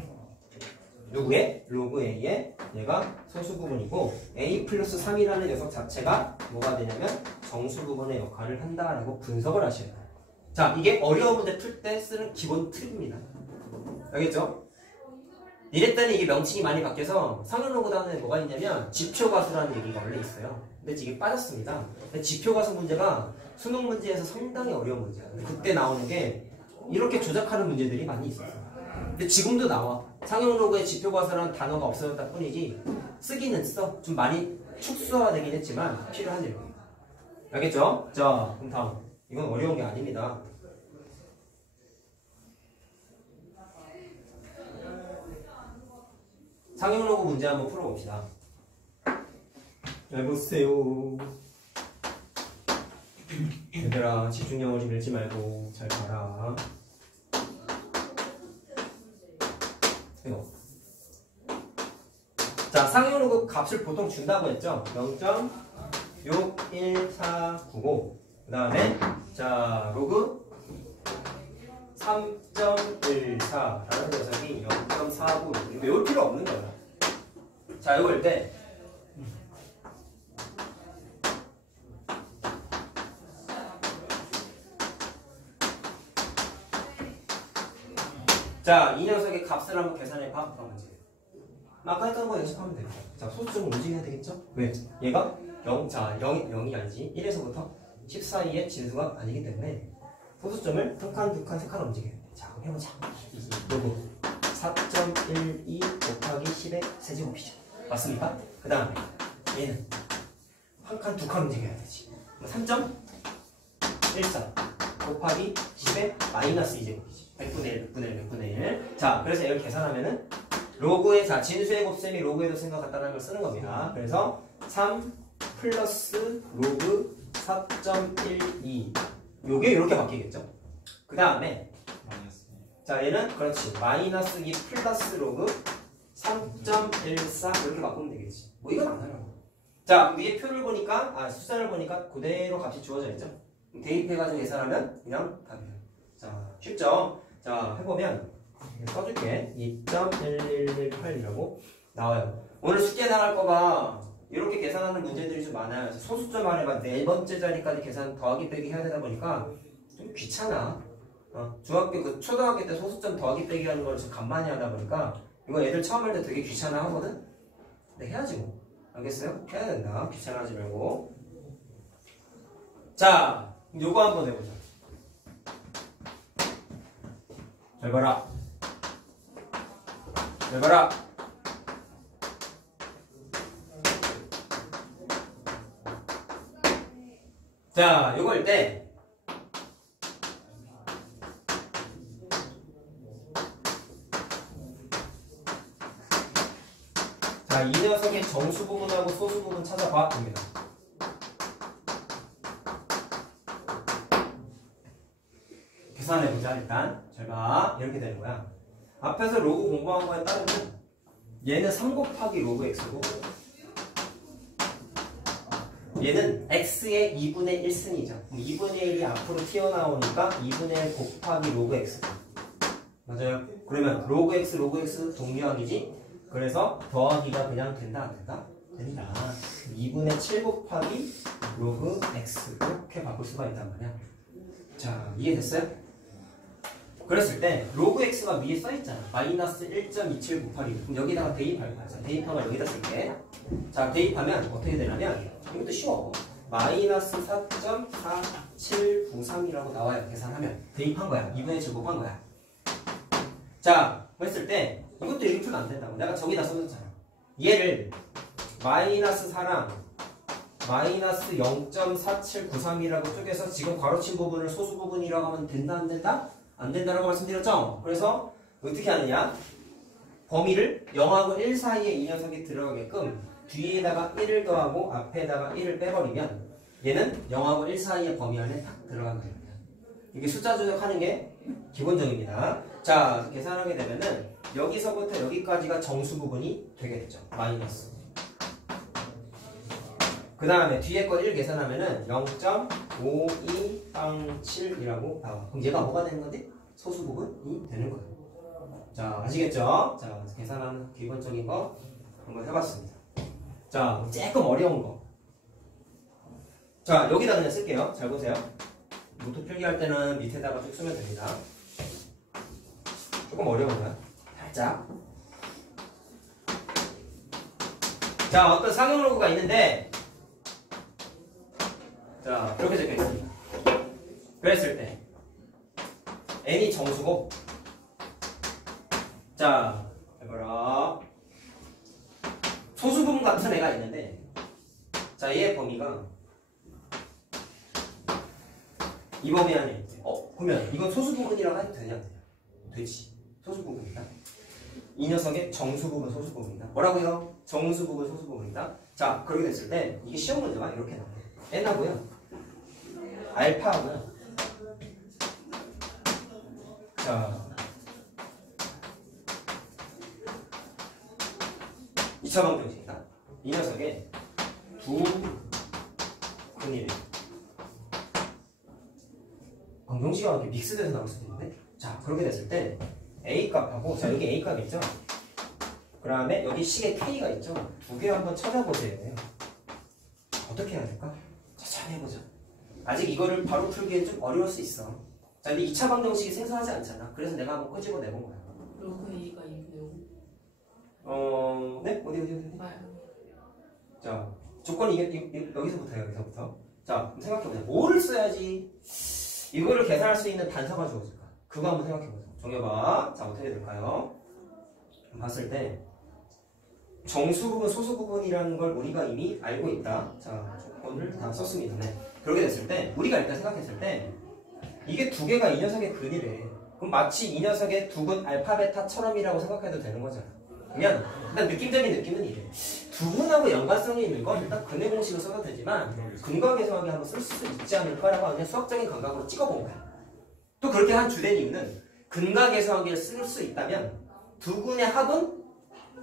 누구의? 로그 A의 얘가 소수 부분이고 A 플러스 3이라는 녀석 자체가 뭐가 되냐면 정수 부분의 역할을 한다라고 분석을 하셔야 돼요. 자 이게 어려운 문제 풀 때 쓰는 기본 트릭입니다. 알겠죠? 이랬더니 이게 명칭이 많이 바뀌어서 상용로그 다음에 뭐가 있냐면 지표가수라는 얘기가 원래 있어요. 근데 이게 빠졌습니다. 근데 지표가수 문제가 수능 문제에서 상당히 어려운 문제야. 그때 나오는 게 이렇게 조작하는 문제들이 많이 있었어요. 근데 지금도 나와. 상용로그에 지표가수라는 단어가 없어졌다 뿐이지 쓰기는 써. 좀 많이 축소화되긴 했지만 필요한 내용입니다. 알겠죠? 자 그럼 다음. 이건 어려운 게 아닙니다. 상용로그 문제 한번 풀어봅시다. 잘 보세요. 얘들아 집중력을 좀 잃지 말고 잘 봐라. 이거. 자 상용로그 값을 보통 준다고 했죠. 0.61495 그 다음에 자 로그 3.14라는 녀석이 0.49 외울 필요 없는 거야. 자 이거 할 때 자 이 녀석의 값을 한번 계산해봐. 아까 했던 거 연습하면 돼요. 자 소수점을 움직여야 되겠죠? 왜? 얘가 0이 아니지 1에서부터 10 사이의 진수가 아니기 때문에 소수점을 한 칸, 두 칸, 세 칸 움직여야 돼. 자, 그럼 해보자. 요거 4.12 곱하기 10의 세제곱이죠. 맞습니까? 그 다음에 얘는 한 칸, 두 칸 움직여야 되지. 3.14 곱하기 10의 마이너스 2제곱이지. 100분의 1, 100분의 1, 100분의 1. 자, 그래서 이걸 계산하면은 로그의 자 진수의 곱셈이 로그의 곱셈과 같다는 걸 쓰는 겁니다. 그래서 3 플러스 로그 4.12 요게 이렇게 바뀌겠죠. 그 다음에 자 얘는 그렇지 마이너스 2 플러스 로그 3.14 이렇게 바꾸면 되겠지. 뭐 이건 안 하려고. 자 위에 표를 보니까 숫자를 보니까 그대로 값이 주어져 있죠. 대입해가지고 계산하면 그냥 답이에요. 자 쉽죠. 자 해보면 써줄게. 2.1118이라고 나와요. 오늘 숙제 나갈 거가 이렇게 계산하는 문제들이 좀 많아요. 소수점 안에만 4번째 자리까지 계산 더하기 빼기 해야 되다 보니까 좀 귀찮아. 중학교 초등학교 때 소수점 더하기 빼기 하는 걸 좀 간만에 하다 보니까 이거 애들 처음 할 때 되게 귀찮아 하거든. 근데 해야지 뭐. 알겠어요? 해야 된다. 귀찮아하지 말고. 자, 요거 한번 해보자. 잘 봐라. 잘 봐라. 자, 요거 할 때 자, 이 녀석의 정수 부분하고 소수 부분 찾아봐 봅니다. 계산해보자. 일단 잘 봐. 이렇게 되는 거야. 앞에서 로그 공부한 거에 따르면 얘는 3 곱하기 로그 x고 얘는 x의 2분의 1승이죠. 2분의 1이 앞으로 튀어나오니까 2분의 1 곱하기 로그 x. 맞아요. 그러면 로그 x 동류항이지. 그래서 더하기가 그냥 된다 안 된다? 된다. 2분의 7 곱하기 로그 x 이렇게 바꿀 수가 있단 말이야. 자 이해됐어요? 그랬을 때 로그 x가 위에 써있잖아. 마이너스 1.27 곱하기 그럼 여기다가 대입할 거야. 대입하면 여기다 쓸게. 자 대입하면 어떻게 되냐면 이것도 쉬워. 마이너스 4.4793이라고 나와요. 계산하면 대입한 거야. 2분의 7 곱한 거야. 자 그랬을 때 이것도 이렇게 풀면 안 된다고. 내가 저기다 써줬잖아. 얘를 마이너스 4랑 마이너스 0.4793이라고 쪼개서 지금 가로친 부분을 소수 부분이라고 하면 된다 안 된다? 안 된다라고 말씀드렸죠? 그래서 어떻게 하느냐? 범위를 0하고 1 사이에 이 녀석이 들어가게끔 뒤에다가 1을 더하고 앞에다가 1을 빼버리면 얘는 0하고 1 사이의 범위 안에 딱 들어간 거예요. 이게 숫자 조작하는 게 기본적입니다. 자, 계산하게 되면은 여기서부터 여기까지가 정수 부분이 되게 되죠. 마이너스. 그 다음에 뒤에 거 1 계산하면은 0.5287이라고 나와. 그럼 얘가 뭐가 되는 건데? 소수 부분이 되는 거예요. 자, 아시겠죠? 자, 계산하는 기본적인 거 한번 해봤습니다. 자, 조금 어려운 거. 자, 여기다 그냥 쓸게요. 잘 보세요. 노트 필기할 때는 밑에다가 쭉 쓰면 됩니다. 조금 어려운가요? 살짝. 자, 어떤 상용 로그가 있는데, 자, 이렇게 적혀 있습니다. 그랬을 때, n이 정수고, 자, 해봐라. 소수 부분 같은 애가 있는데, 자, 얘의 범위가 이 범위 안에 있지. 그러면 이건 소수 부분이라고 해도 되냐? 되지. 소수 부분이다. 이 녀석의 정수 부분, 소수 부분이다. 뭐라고요? 정수 부분, 소수 부분이다. 자, 그렇게 됐을 때 이게 시험 문제가 이렇게 나와요. n하고요, 알파하고요. 자, 2차 방정식이다. 이 녀석의 두 근이래요. 방정식과 이렇게 믹스돼서 나올 수도 있는데, 자, 그렇게 됐을 때 A 값하고, 자, 여기 A 값 있죠? 그 다음에 여기 식에 K가 있죠? 두 개 한번 찾아보세요. 어떻게 해야 될까? 천천히 해보자. 아직 이거를 바로 풀기엔 좀 어려울 수 있어. 자, 근데 2차 방정식이 생소하지 않잖아. 그래서 내가 한번 끄집어내본 거야. 로그 A가 2분의 5? 네? 어디? 자, 조건이 여기서부터. 자, 그럼 생각해보자. 뭐를 써야지 이거를 계산할 수 있는 단서가 주어질까? 그거 한번 생각해보자. 정해봐. 자, 어떻게 될까요? 봤을 때 정수 부분, 소수 부분이라는 걸 우리가 이미 알고 있다. 자, 조건을 다 썼습니다. 네. 그렇게 됐을 때 우리가 일단 생각했을 때 이게 두 개가 이 녀석의 근이래. 그럼 마치 이 녀석의 두 근 알파 베타처럼이라고 생각해도 되는 거잖아. 그러면 일단 느낌적인 느낌은 이래. 두 근하고 연관성이 있는 건 일단 근의 공식을 써도 되지만 근과 계수하게 한번 쓸 수 있지 않을까라고 그냥 수학적인 감각으로 찍어본 거야. 또 그렇게 한 주된 이유는 근과 계수하기를 쓸 수 있다면 두 근의 합은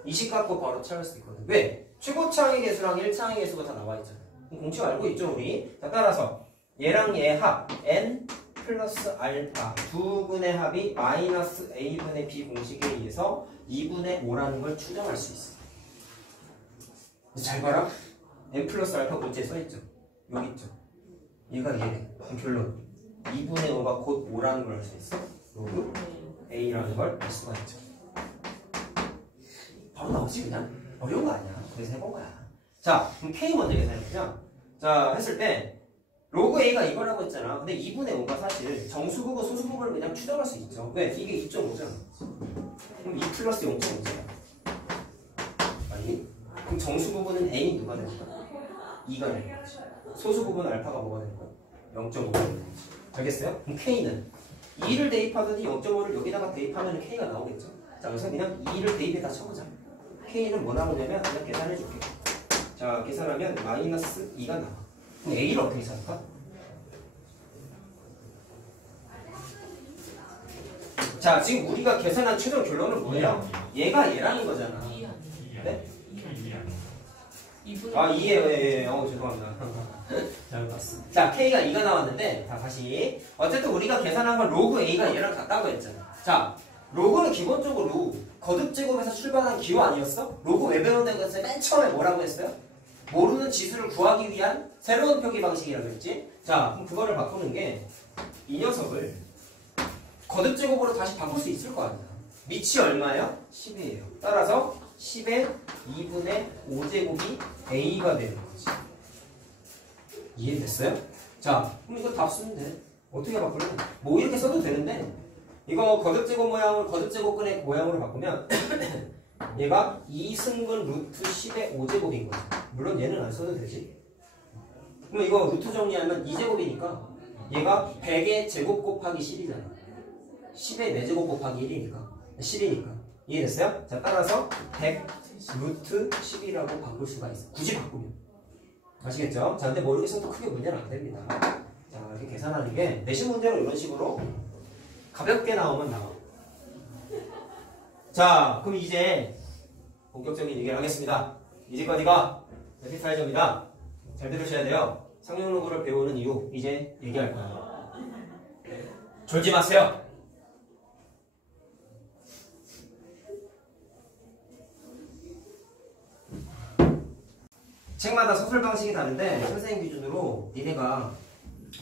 이식 갖고 바로 찾을 수 있거든. 왜? 최고차항의 계수랑 1차항의 계수가 다 나와 있잖아. 공식 알고 있죠 우리? 자, 따라서 얘랑 얘 합 n 플러스 알파 두 근의 합이 마이너스 a분의 b 공식에 의해서 2분의 5라는 걸 추정할 수 있어. 잘 봐라. n 플러스 알파 문제에 써있죠. 여기 있죠. 얘가 얘래. 그럼 결론 2분의 5가 곧 5라는 걸 알 수 있어. 로그 a라는 걸 알 수가 있죠. 바로 나오지 그냥? 어려운 거 아니야. 그래서 해본 거야. 자, 그럼 k 먼저 계산해보자. 자, 했을 때 로그 a가 이거라고 했잖아. 근데 2분의 5가 사실 정수 부분, 소수 부분을 그냥 추정할 수 있죠. 왜? 이게 2.5잖아. 그럼 2 플러스 0.5잖아. 아니? 그럼 정수 부분은 n이 누가 되는 거야? 2가 되는 거지. 소수 부분 알파가 뭐가 되는 거야? 0.5가 되는 거지. 알겠어요? 그럼 k는 2를 대입하더니 0.5를 여기다가 대입하면 k가 나오겠죠. 자, 그래서 그냥 2를 대입에다 쳐보자. k는 뭐 나오냐면 그냥 계산해줄게. 자, 계산하면 마이너스 2가 나와. 그럼 a를 어떻게 찾을까? 자, 지금 우리가 계산한 최종 결론은 뭐예요? 얘가 얘라는 거잖아. 네? 2분의 아, 2예요. 죄송합니다. 잘 봤어. 자, k가 2가 나왔는데, 자, 다시. 어쨌든 우리가 계산한 건 로그 a가 얘랑 같다고 했잖아. 자, 로그는 기본적으로 거듭제곱에서 출발한 기호 아니었어? 로그 왜 배운다고 했어요? 맨 처음에 뭐라고 했어요? 모르는 지수를 구하기 위한 새로운 표기 방식이라고 했지? 자, 그럼 그거를 바꾸는 게 이 녀석을 거듭제곱으로 다시 바꿀 수 있을 거 아니야. 밑이 얼마예요? 10이에요. 따라서 10의 2분의 5제곱이 a가 되는 거지. 이해됐어요? 자, 그럼 이거 답 쓰면 돼. 어떻게 바꿀래? 뭐 이렇게 써도 되는데 이거 거듭제곱 모양을 거듭제곱근의 모양으로 바꾸면 얘가 2승근 루트 10의 5제곱인 거지. 물론 얘는 안 써도 되지. 그럼 이거 루트 정리하면 2제곱이니까 얘가 100의 제곱 곱하기 10이잖아. 10의 4제곱 곱하기 1이니까 10이니까. 이해됐어요? 자, 따라서 100 루트 10이라고 바꿀 수가 있어. 굳이 바꾸면. 아시겠죠? 자, 근데 모르겠어도 크게 문제는 안 됩니다. 자, 이렇게 계산하는 게 내신 문제로 이런 식으로 가볍게 나오면 나와. 자, 그럼 이제 본격적인 얘기를 하겠습니다. 이제까지가 필살점이다. 잘 들으셔야 돼요. 상용로그를 배우는 이유 이제 얘기할 거예요. 졸지 마세요. 책마다 서술 방식이 다른데 선생님 기준으로 니네가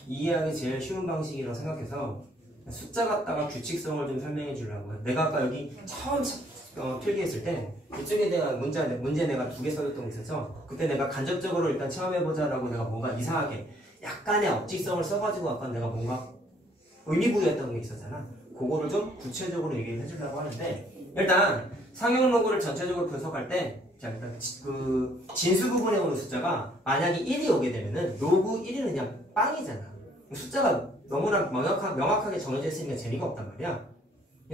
이해하기 제일 쉬운 방식이라고 생각해서 숫자 갖다가 규칙성을 좀 설명해 주려고요. 내가 아까 여기 처음 필기했을 때 이쪽에 대한 문제 내가 2개 써줬던 거 있었죠? 그때 내가 간접적으로 일단 체험해보자라고 내가 뭔가 이상하게 약간의 억지성을 써가지고 아까 내가 뭔가 의미부여했던 게 있었잖아. 그거를 좀 구체적으로 얘기를 해주려고 하는데 일단 상용 로그를 전체적으로 분석할 때 자, 일단 그 진수 부분에 오는 숫자가 만약에 1이 오게 되면은 로그 1은 그냥 빵이잖아. 숫자가 너무나 명확하게 정해져 있으니까 재미가 없단 말이야.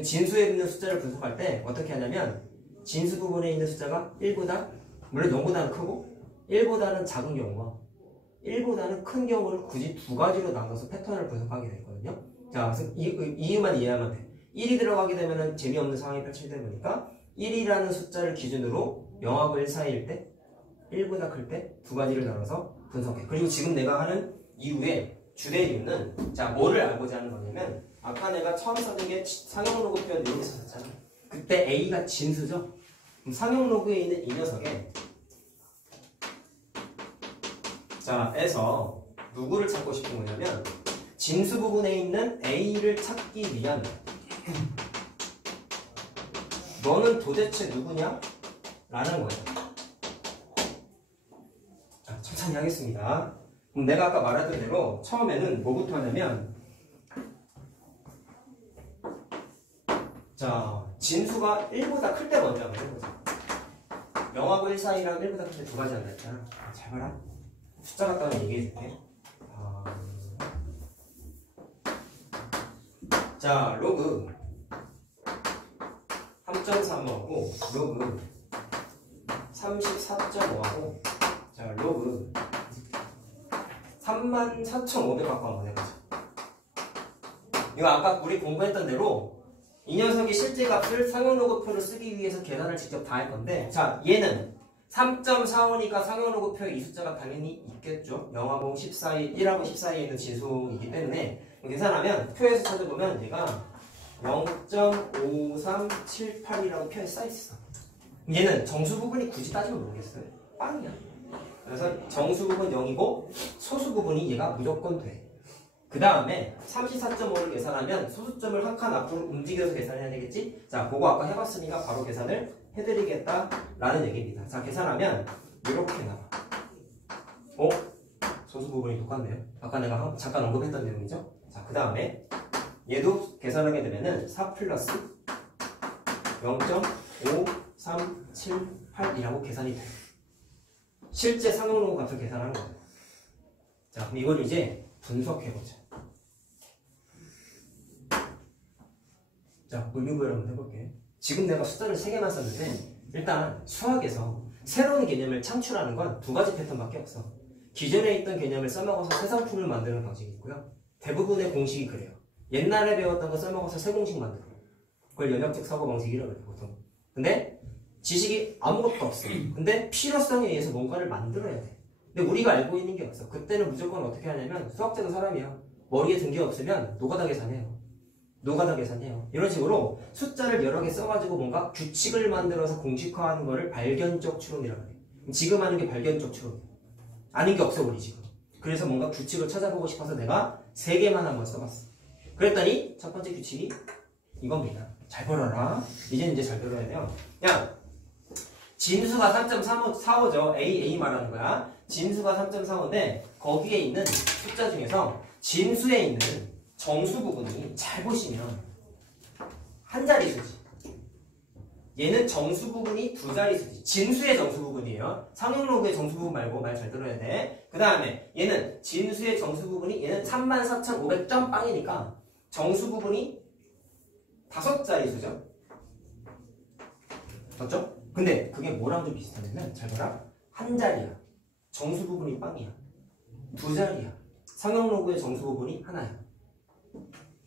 진수에 있는 숫자를 분석할 때 어떻게 하냐면 진수 부분에 있는 숫자가 1보다 물론 0보다는 크고 1보다는 작은 경우와 1보다는 큰 경우를 굳이 2가지로 나눠서 패턴을 분석하게 되거든요. 자, 그래서 이유만 이해하면 돼. 1이 들어가게 되면은 재미없는 상황이 펼쳐지다 보니까 1이라는 숫자를 기준으로 0하고 1 사이일 때 1보다 클 때 2가지를 나눠서 분석해. 그리고 지금 내가 하는 이유의 주된 이유는 자, 뭐를 알고자 하는 거냐면 아까 내가 처음 썼던 게 상용 로그 표현 이렇게 썼잖아. 그때 A가 진수죠. 그럼 상용 로그에 있는 이 녀석에 자, 에서 누구를 찾고 싶은 거냐면 진수 부분에 있는 A를 찾기 위한 너는 도대체 누구냐? 라는 거예요. 자, 천천히 하겠습니다. 그럼 내가 아까 말했던 대로 처음에는 뭐부터 하냐면 자, 진수가 1보다 클 때 먼저 한번 해보자. 0하고 1 사이랑 1보다 클 때 2가지 한다 했잖아. 잘 봐라. 숫자 갖다가 얘기해 줄게. 자, 로그 3.3하고 로그 34.5하고 자, 로그 34,500 갖고 한번 해보자. 이거 아까 우리 공부했던 대로 이 녀석이 실제 값을 상용 로그표를 쓰기 위해서 계산을 직접 다 할 건데 자, 얘는 3.45니까 상용 로그표에 이 숫자가 당연히 있겠죠. 0하고 10 사이, 1하고 10 사이에 있는 진수이기 때문에 계산하면 표에서 찾아보면 얘가 0.5378이라고 표에 써있어. 얘는 정수 부분이 굳이 따지면 모르겠어요. 빵이야. 그래서 정수 부분 0이고 소수 부분이 얘가 무조건 돼. 그 다음에 34.5를 계산하면 소수점을 한 칸 앞으로 움직여서 계산해야 되겠지? 자, 그거 아까 해봤으니까 바로 계산을 해드리겠다라는 얘기입니다. 자, 계산하면 이렇게 나와. 소수 부분이 똑같네요. 아까 내가 잠깐 언급했던 내용이죠? 자, 그 다음에 얘도 계산하게 되면은 4 플러스 0.5378이라고 계산이 돼요. 실제 상용 로그 값을 계산하는 거예요. 자, 그럼 이걸 이제 분석해보자. 자, 의미부여를 한번 해볼게. 지금 내가 숫자를 3개만 썼는데 일단 수학에서 새로운 개념을 창출하는 건 2가지 패턴밖에 없어. 기존에 있던 개념을 써먹어서 새 상품을 만드는 방식이 있고요. 대부분의 공식이 그래요. 옛날에 배웠던 거 써먹어서 새 공식 만들어. 그걸 연역적 사고방식이라고 해요, 보통. 근데 지식이 아무것도 없어. 근데 필요성에 의해서 뭔가를 만들어야 돼. 근데 우리가 알고 있는 게 없어. 그때는 무조건 어떻게 하냐면 수학자는 사람이야. 머리에 든 게 없으면 노가다 계산해요. 이런 식으로 숫자를 여러 개 써가지고 뭔가 규칙을 만들어서 공식화하는 거를 발견적 추론이라고 해요. 지금 하는 게 발견적 추론이에요. 아닌 게 없어 우리 지금. 그래서 뭔가 규칙을 찾아보고 싶어서 내가 3개만 한번 써봤어. 그랬더니 첫 번째 규칙이 이겁니다. 잘 벌어라. 이제 잘 들어야 돼요. 야, 진수가 3.45죠. A 말하는 거야. 진수가 3.45인데 거기에 있는 숫자 중에서 진수에 있는 정수 부분이 잘 보시면 한 자리수지. 얘는 정수 부분이 2자리수지. 진수의 정수 부분이에요. 상용 로그의 정수 부분 말고 말 잘 들어야 돼. 그 다음에 얘는 진수의 정수 부분이 얘는 34,500점 빵이니까 정수 부분이 5자리수죠. 맞죠? 근데 그게 뭐랑 좀 비슷하냐면 잘 봐라. 한 자리야. 정수 부분이 빵이야. 2자리야. 상형 로그의 정수 부분이 하나야.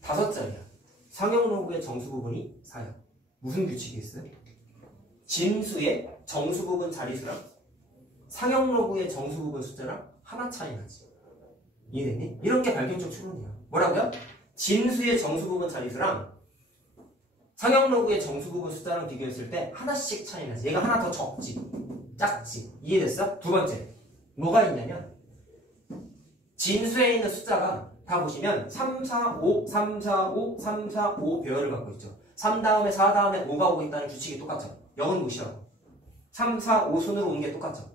5자리야. 상형 로그의 정수 부분이 4야. 무슨 규칙이 있어요? 진수의 정수 부분 자릿수랑 상형 로그의 정수 부분 숫자랑 하나 차이 나지. 이해됐니? 이런 게 발견적 추론이야. 뭐라고요? 진수의 정수 부분 자릿수랑 상형 로그의 정수 부분 숫자랑 비교했을 때 하나씩 차이 나지. 얘가 하나 더 적지, 작지. 이해됐어? 두 번째, 뭐가 있냐면 진수에 있는 숫자가 다 보시면 3, 4, 5, 3, 4, 5, 3, 4, 5 배열을 갖고 있죠. 3 다음에 4 다음에 5가 오고 있다는 규칙이 똑같죠. 0은 무시하고 3, 4, 5 순으로 오는 게 똑같죠.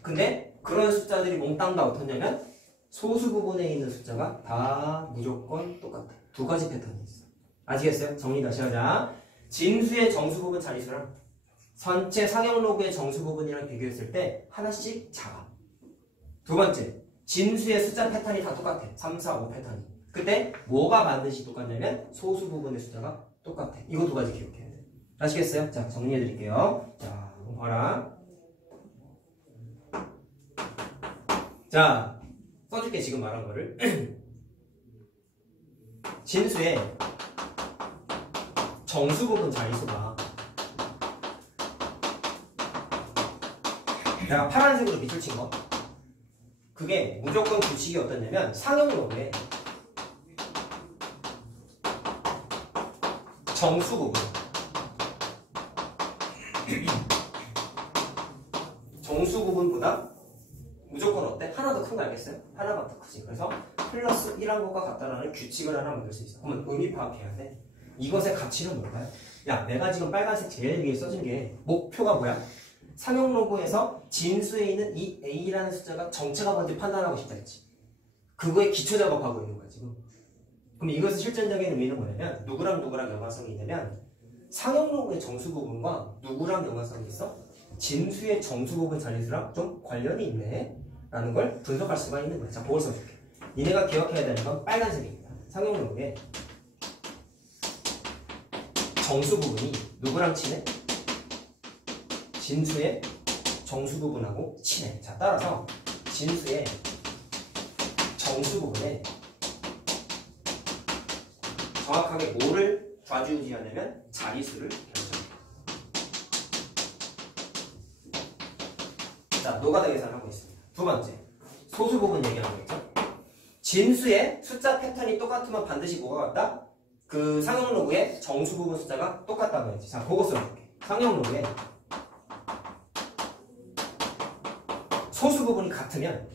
근데 그런 숫자들이 몽땅 다 어떻냐면 소수 부분에 있는 숫자가 다 무조건 똑같아. 두 가지 패턴이 있어. 아시겠어요? 정리 다시 하자. 진수의 정수 부분 자릿수랑 전체 상형 로그의 정수 부분이랑 비교했을 때 하나씩 작아. 두 번째, 진수의 숫자 패턴이 다 똑같아. 3, 4, 5 패턴이. 그때 뭐가 반드시 똑같냐면 소수 부분의 숫자가 똑같아. 이거 두 가지 기억해야 돼. 아시겠어요? 자, 정리해 드릴게요. 자, 봐라. 자, 써줄게 지금 말한 거를. 진수의 정수 부분 자릿수가 내가 파란색으로 밑줄 친 거, 그게 무조건 규칙이 어떻냐면 상형 로그의 정수 부분 정수 부분보다 무조건 어때? 하나 더 큰 거 알겠어요? 하나가 더 크지. 그래서 플러스 1한 것과 같다라는 규칙을 하나 만들 수 있어. 그러면 의미 파악해야 돼. 이것의 가치는 뭘까요? 야, 내가 지금 빨간색 제일 위에 써진 게 목표가 뭐야? 상형 로그에서 진수에 있는 이 A라는 숫자가 정체가 뭔지 판단하고 싶다 했지. 그거에 기초 작업하고 있는 거야 지금. 그럼 이것의 실전적인 의미는 뭐냐면 누구랑 누구랑 연관성이 있냐면 상형 로그의 정수 부분과 누구랑 연관성이 있어? 진수의 정수 부분 자릿수랑 좀 관련이 있네 라는 걸 분석할 수가 있는 거야. 자, 그걸 써줄게. 니네가 기억해야 되는 건 빨간색입니다. 상형 로그의 정수 부분이 누구랑 친해? 진수의 정수 부분하고 친해. 자, 따라서 진수의 정수 부분에 정확하게 뭐를 좌지우지하냐면 자릿수를 결정해. 자, 노가다 계산하고 있습니다. 두 번째, 소수 부분 얘기하고 있죠. 진수의 숫자 패턴이 똑같으면 반드시 뭐가 같다? 그 상형 로그의 정수 부분 숫자가 똑같다고 했지. 자, 그거 써볼게. 상형 로그의 소수 부분이 같으면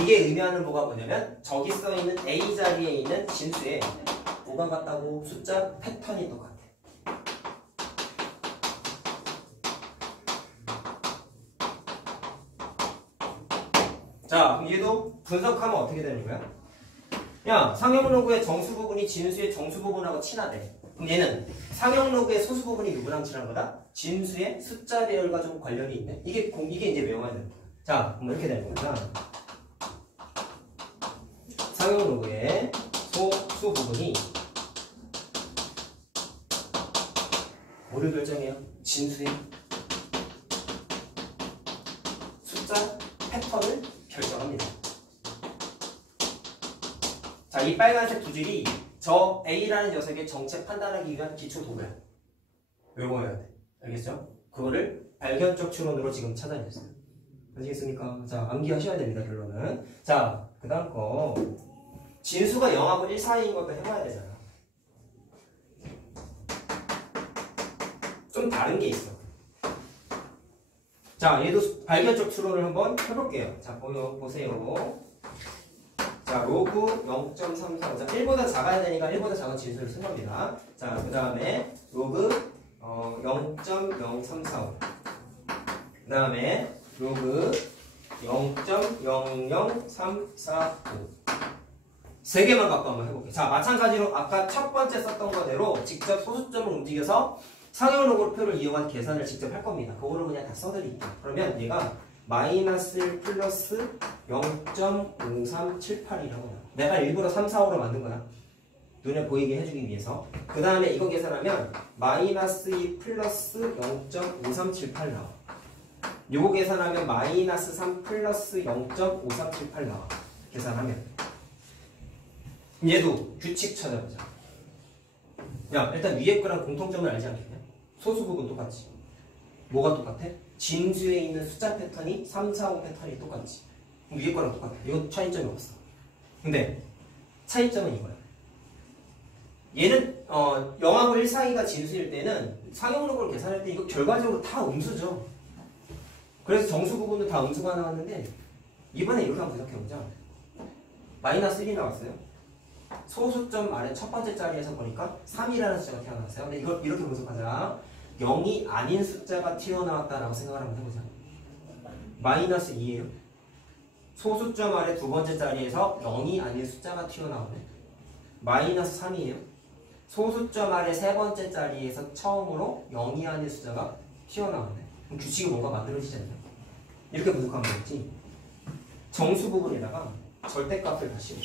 이게 의미하는 뭐가 뭐냐면 저기 써있는 A 자리에 있는 진수에 뭐가 같다고? 숫자 패턴이 똑같아. 자, 그럼 얘도 분석하면 어떻게 되는 거야? 야, 상형 로그의 정수 부분이 진수의 정수 부분하고 친하대. 그럼 얘는 상형 로그의 소수 부분이 누구랑 친한 거다? 진수의 숫자 배열과 좀 관련이 있네. 이게 이제 외워야 되는 거야. 자, 그럼 이렇게 되는 거야. 상형 로그의 소수 부분이 뭐를 결정해요? 진수의 숫자 패턴을 결정합니다. 자, 이 빨간색 두 줄이 저 A라는 녀석의 정체 판단하기 위한 기초 도구야. 외워야 돼. 알겠죠? 그거를 발견적 추론으로 지금 찾아냈어요. 아시겠습니까? 자, 암기하셔야 됩니다, 결론은. 자, 그 다음 거. 진수가 0하고 1 사이인 것도 해봐야 되잖아. 좀 다른 게 있어. 자, 얘도 발견적 추론을 한번 해볼게요. 자, 보세요. 자, 로그 0.345. 자, 1보다 작아야 되니까 1보다 작은 진수를 쓴 겁니다. 자, 그 다음에 로그 0.0345. 그 다음에 로그 0.00345. 세 개만 갖고 한번 해볼게요. 자, 마찬가지로 아까 첫 번째 썼던 거대로 직접 소수점을 움직여서 상형 로그 표를 이용한 계산을 직접 할 겁니다. 그거를 그냥 다 써드릴게요. 그러면 얘가 마이너스 1 플러스 0.0378이라고 나와. 내가 일부러 3, 4, 5로 만든 거야. 눈에 보이게 해주기 위해서. 그 다음에 이거 계산하면 마이너스 2 플러스 0.5378 나와. 요거 계산하면 마이너스 3 플러스 0.5378 나와. 계산하면. 얘도 규칙 찾아보자. 야, 일단 위에 거랑 공통점을 알지 않겠냐? 소수 부분 똑같지. 뭐가 똑같아? 진수에 있는 숫자 패턴이 3, 4, 5 패턴이 똑같지. 위에 거랑 똑같아. 이건 차이점이 없어. 근데 차이점은 이거야. 얘는 0하고 1 사이가 진수일 때는 상용로그를 계산할 때 이거 결과적으로 다 음수죠. 그래서 정수 부분은 다 음수가 나왔는데 이번에 이렇게 한번 분석해보자. 마이너스 1이 나왔어요. 소수점 아래 첫 번째 자리에서 보니까 3이라는 숫자가 튀어나왔어요. 근데 이걸 이렇게 분석하자. 0이 아닌 숫자가 튀어나왔다라고 생각을 한번 해보자. 마이너스 2예요. 소수점 아래 두 번째 자리에서 0이 아닌 숫자가 튀어나오네. 마이너스 3이에요. 소수점 아래 세 번째 자리에서 처음으로 0이 아닌 숫자가 튀어나오네. 그럼 규칙이 뭔가 만들어지지 않냐? 이렇게 분석하면 되겠지. 정수 부분에다가 절대값을 다시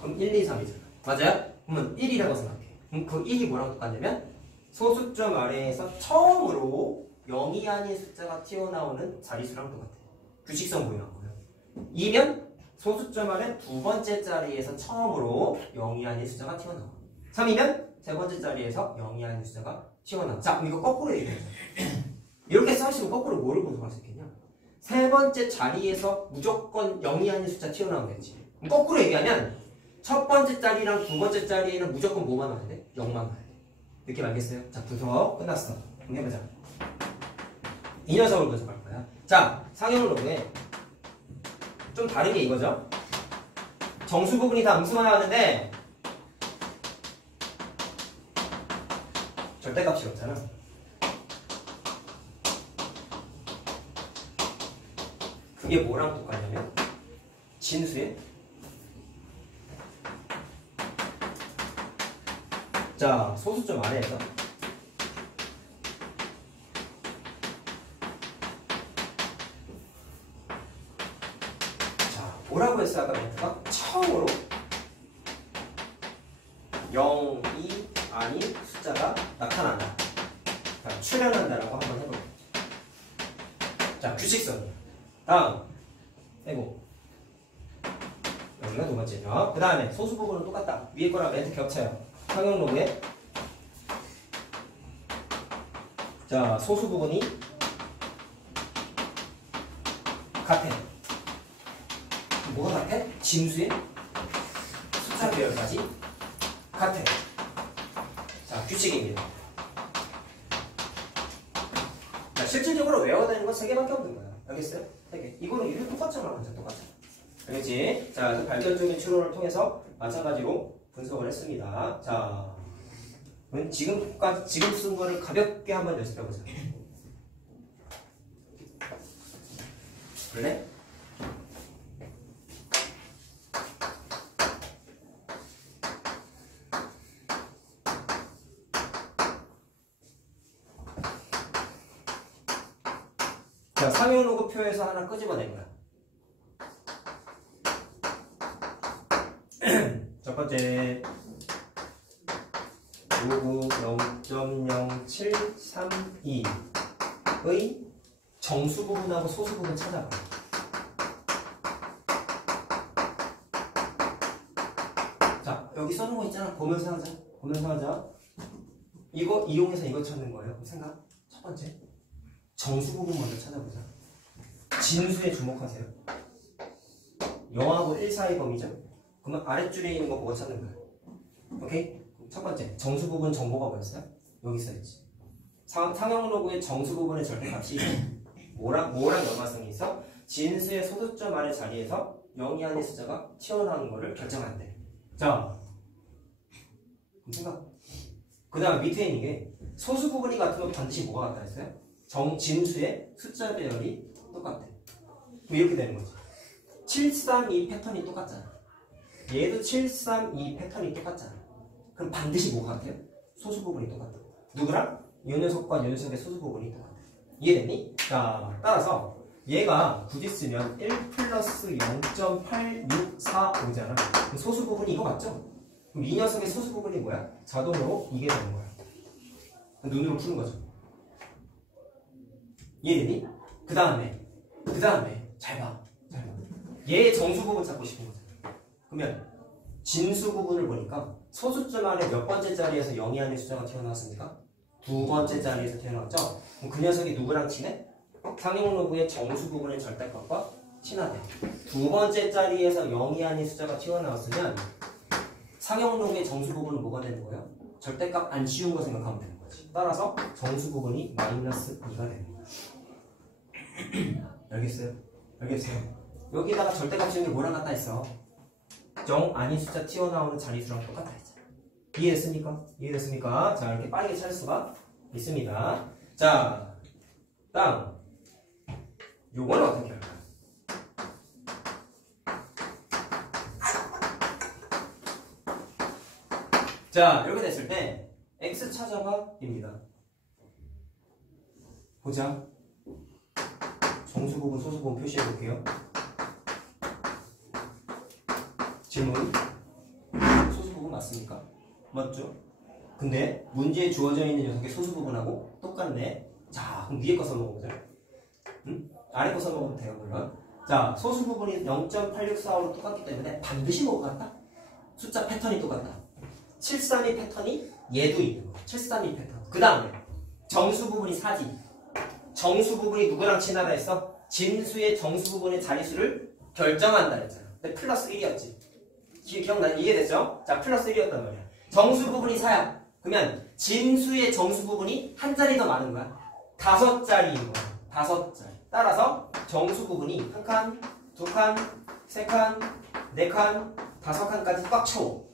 그럼 1, 2, 3이잖아. 맞아요? 그러면 1이라고 생각해. 그럼 그 1이 뭐랑 똑같냐면 소수점 아래에서 처음으로 0이 아닌 숫자가 튀어나오는 자릿수랑 똑같아. 규칙성 보이는 거예요. 2면 소수점 아래 두 번째 자리에서 처음으로 0이 아닌 숫자가 튀어나와. 3이면 세 번째 자리에서 0이 아닌 숫자가 튀어나와. 자, 그럼 이거 거꾸로 얘기해보자. 이렇게 써주시면 거꾸로 뭐를 분석할 수 있겠냐? 세 번째 자리에서 무조건 0이 아닌 숫자 튀어나오면 되지. 그럼 거꾸로 얘기하면 첫 번째 자리랑 두 번째 자리에는 무조건 뭐만 와야 돼? 0만 와야 돼. 느낌 알겠어요? 자, 분석 끝났어. 그럼 해보자. 이 녀석을 분석할 거야. 자, 상용로그에 좀 다른 게 이거죠. 정수 부분이 다 음수가 나왔는데 절대값이 없잖아. 그게 뭐랑 똑같냐면 진수에 자, 소수점 아래에서 자, 뭐라고 했어 아까 멘트가? 처음으로 0이 아닌 숫자가 나타난다. 자, 출현한다라고 한번 해볼게요. 자, 규칙성이야. 다음 해고 여기가 두 번째죠. 그 다음에 소수 부분은 똑같다. 위에 거랑 멘트 겹쳐요. 상용로그에 자, 소수 부분이 같아. 뭐가 같아? 진수의 숫자 배열까지 같아. 자, 규칙입니다. 자, 실질적으로 외워야 되는 건 3개밖에 없는 거야. 알겠어요? 3개. 이거는 이렇게 똑같잖아. 완전 똑같잖아. 알겠지? 자, 그래서 발전적인 추론을 통해서 마찬가지로 분석을 했습니다. 자, 지금 쓴 거를 가볍게 한번 연습해보자. 그래? 자, 상용로그 표에서 하나 끄집어낸 거야. 첫 번째 로그 0.0732의 정수 부분하고 소수 부분 찾아봐. 자, 여기 써놓은 거 있잖아. 보면서 하자. 보면서 하자. 이거 이용해서 이거 찾는 거예요. 생각. 첫 번째 정수 부분 먼저 찾아보자. 진수에 주목하세요. 0하고 1 사이 범위죠. 그러면 아랫줄에 있는 거 보고 찾는 거야. 오케이? 첫 번째 정수 부분 정보가 뭐였어요? 여기 써있지. 상용로그의 정수 부분의 절대값이 뭐랑 연관성이 있어? 진수의 소수점 아래 자리에서 0이 아닌 숫자가 튀어나오는 거를 결정한대. 자, 생각. 그 다음 밑에 있는 게 소수 부분이 같으면 반드시 뭐가 같다 했어요? 진수의 숫자 배열이 똑같아. 그럼 이렇게 되는 거지. 732 패턴이 똑같잖아. 얘도 732 패턴이 똑같잖아. 그럼 반드시 뭐가 같아요? 소수 부분이 똑같다. 누구랑? 이 녀석과 이 녀석의 소수 부분이 똑같아. 이해됐니? 자, 따라서 얘가 굳이 쓰면 1 플러스 0.8645잖아. 소수 부분이 이거 맞죠? 그럼 이 녀석의 소수 부분이 뭐야? 자동으로 이게 되는 거야. 눈으로 푸는 거죠. 이해되니? 그 다음에 잘 봐. 얘의 정수 부분 찾고 싶은 거잖아. 그러면 진수 부분을 보니까 소수점 안에 몇 번째 자리에서 0이 아닌 숫자가 튀어나왔습니까? 두 번째 자리에서 튀어나왔죠? 그럼 그 녀석이 누구랑 친해? 상용로그의 정수 부분의 절대값과 친하대. 두 번째 자리에서 0이 아닌 숫자가 튀어나왔으면 상용로그의 정수 부분은 뭐가 되는 거예요? 절대값 안 씌운 거 생각하면 되는 거지. 따라서 정수 부분이 마이너스 2가 되는 거예요. 알겠어요? 여기다가 절대값 씌운 게 뭐랑 같다 했어? 0 아닌 숫자 튀어나오는 자리수랑 똑같다 했잖아. 이해됐습니까? 자, 이렇게 빠르게 찾을 수가 있습니다. 자, 다음. 요거는 어떻게 할까요? 자, 이렇게 됐을 때 x 찾아봐 입니다. 보자. 정수 부분, 소수 부분 표시해 볼게요. 질문. 소수 부분 맞습니까? 맞죠? 근데 문제에 주어져 있는 녀석의 소수 부분하고 똑같네. 자, 그럼 위에 거 써먹어보자. 응? 아래 거 써먹으면 돼요, 물론. 자, 소수 부분이 0.8645로 똑같기 때문에 반드시 뭐가 같다? 숫자 패턴이 똑같다. 732 패턴이 얘도 있는 거야. 732 패턴. 그 다음에 정수 부분이 4지. 정수 부분이 누구랑 친하다 했어? 진수의 정수 부분의 자리수를 결정한다 했잖아. 근데 플러스 1이었지. 기억나? 이해됐죠? 자, 플러스 1이었단 말이야. 정수 부분이 4야. 그러면 진수의 정수 부분이 한 자리 더 많은 거야. 5자리인 거야. 5자리. 따라서 정수 부분이 1칸, 2칸, 3칸, 4칸, 5칸까지 꽉 채워.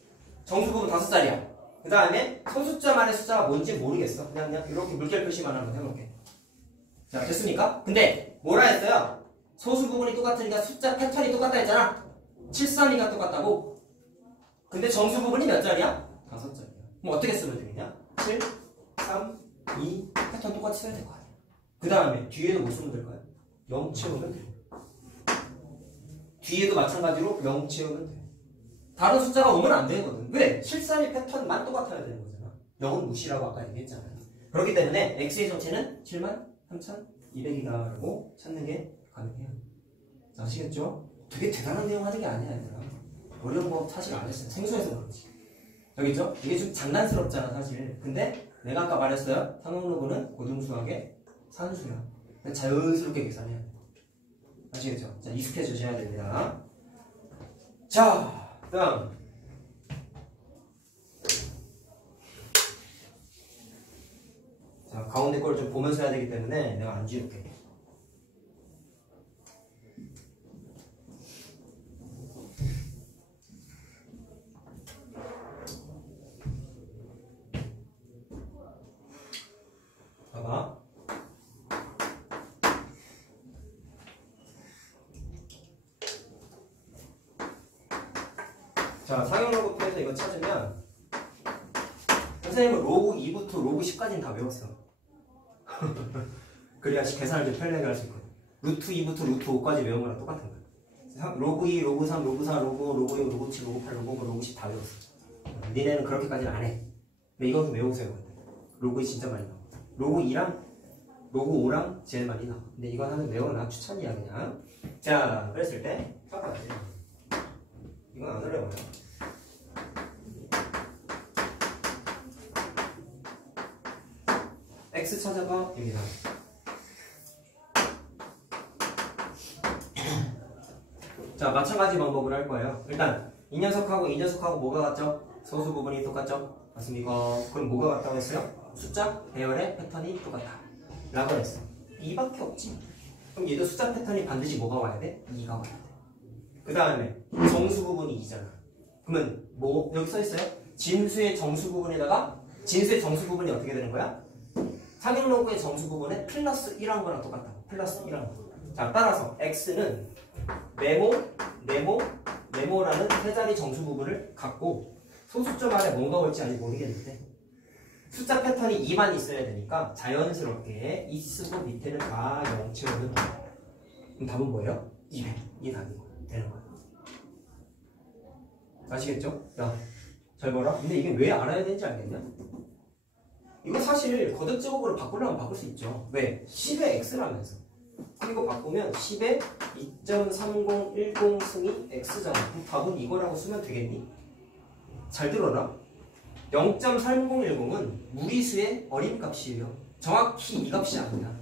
정수 부분 5자리야. 그 다음에 소수점 안의 숫자가 뭔지 모르겠어. 그냥 이렇게 물결 표시만 한번 해볼게. 자, 됐습니까? 근데 뭐라 했어요? 소수 부분이 똑같으니까 숫자 패턴이 똑같다 했잖아. 732가 똑같다고. 근데 정수 부분이 몇 자리야? 5자리야. 그럼 어떻게 쓰면 되겠냐? 7, 3, 2 패턴 똑같이 써야 될 거 아니야. 그 다음에 뒤에도 뭐 쓰면 될까요? 0 채우면 돼. 뒤에도 마찬가지로 0 채우면 돼. 다른 숫자가 오면 안 되거든. 왜? 732 패턴만 똑같아야 되는 거잖아. 0은 무시라고 아까 얘기했잖아요. 그렇기 때문에 x의 정체는 73,200이다라고 찾는 게 가능해요. 아시겠죠? 되게 대단한 내용 하는 게 아니야, 얘들아. 어려운 거 사실 안 했어요. 생소해서 그렇지. 여기죠? 이게 좀 장난스럽잖아, 사실. 근데 내가 아까 말했어요. 상용로그는 고등수학의 산수야. 자연스럽게 계산해야 돼. 아시겠죠? 자, 익숙해지셔야 됩니다. 자, 다음. 자, 가운데 걸 좀 보면서 해야 되기 때문에 내가 안 지울게. 봐봐. 자, 상용로그표에서 이거 찾으면 선생님은 로그 2부터 로그 10까지는 다 외웠어. 그래야 계산을 좀 편하게 할 수 있거든. 루트 2부터 루트 5까지 외운 거랑 똑같은 거야. 로그 2, 로그 3, 로그 4, 로그 6, 로그 7, 로그 8, 로그 9, 로그 10 다 외웠어. 니네는 그렇게까지는 안 해. 근데 이것은 외우세요. 로그 2 진짜 많이 나와. 로그 2랑 로그 5랑 제일 많이 나와. 근데 이거 하나 외워놔. 추천이야 그냥. 자, 그랬을 때 잠깐만요. 이건 안 어려워요. x 찾아봐 입니다. 자, 마찬가지 방법을 할 거예요. 일단 이 녀석하고 이 녀석하고 뭐가 같죠? 소수 부분이 똑같죠? 맞습니까? 그럼 뭐가 같다고 했어요? 숫자 배열의 패턴이 똑같다 라고 했어. 2밖에 없지. 그럼 얘도 숫자 패턴이 반드시 뭐가 와야 돼? 2가 와야 돼. 그 다음에 정수 부분이 2잖아. 그러면 뭐 여기 써 있어요? 진수의 정수 부분에다가 진수의 정수 부분이 어떻게 되는 거야? 상용로그의 정수 부분에 플러스 1한 거랑 똑같다고. 플러스 1한 거. 자, 따라서 x는 네모라는 세 자리 정수 부분을 갖고 소수점 안에 뭔가 올지 아직 모르겠는데 숫자 패턴이 2만 있어야 되니까 자연스럽게 이 쓰고 밑에는 다 0 채우면 돼. 그럼 답은 뭐예요? 200. 이 답이 되는 거예요. 아시겠죠? 야, 잘 봐라. 근데 이게 왜 알아야 되는지 알겠냐? 이거 사실 거듭 제곱으로 바꾸려면 바꿀 수 있죠. 왜? 10의 x라면서. 그리고 바꾸면 10의 2.3010 승이 x잖아. 그럼 답은 이거라고 쓰면 되겠니? 잘 들어라. 0.3010은 무리수의 어림값이에요. 정확히 이 값이 아니야.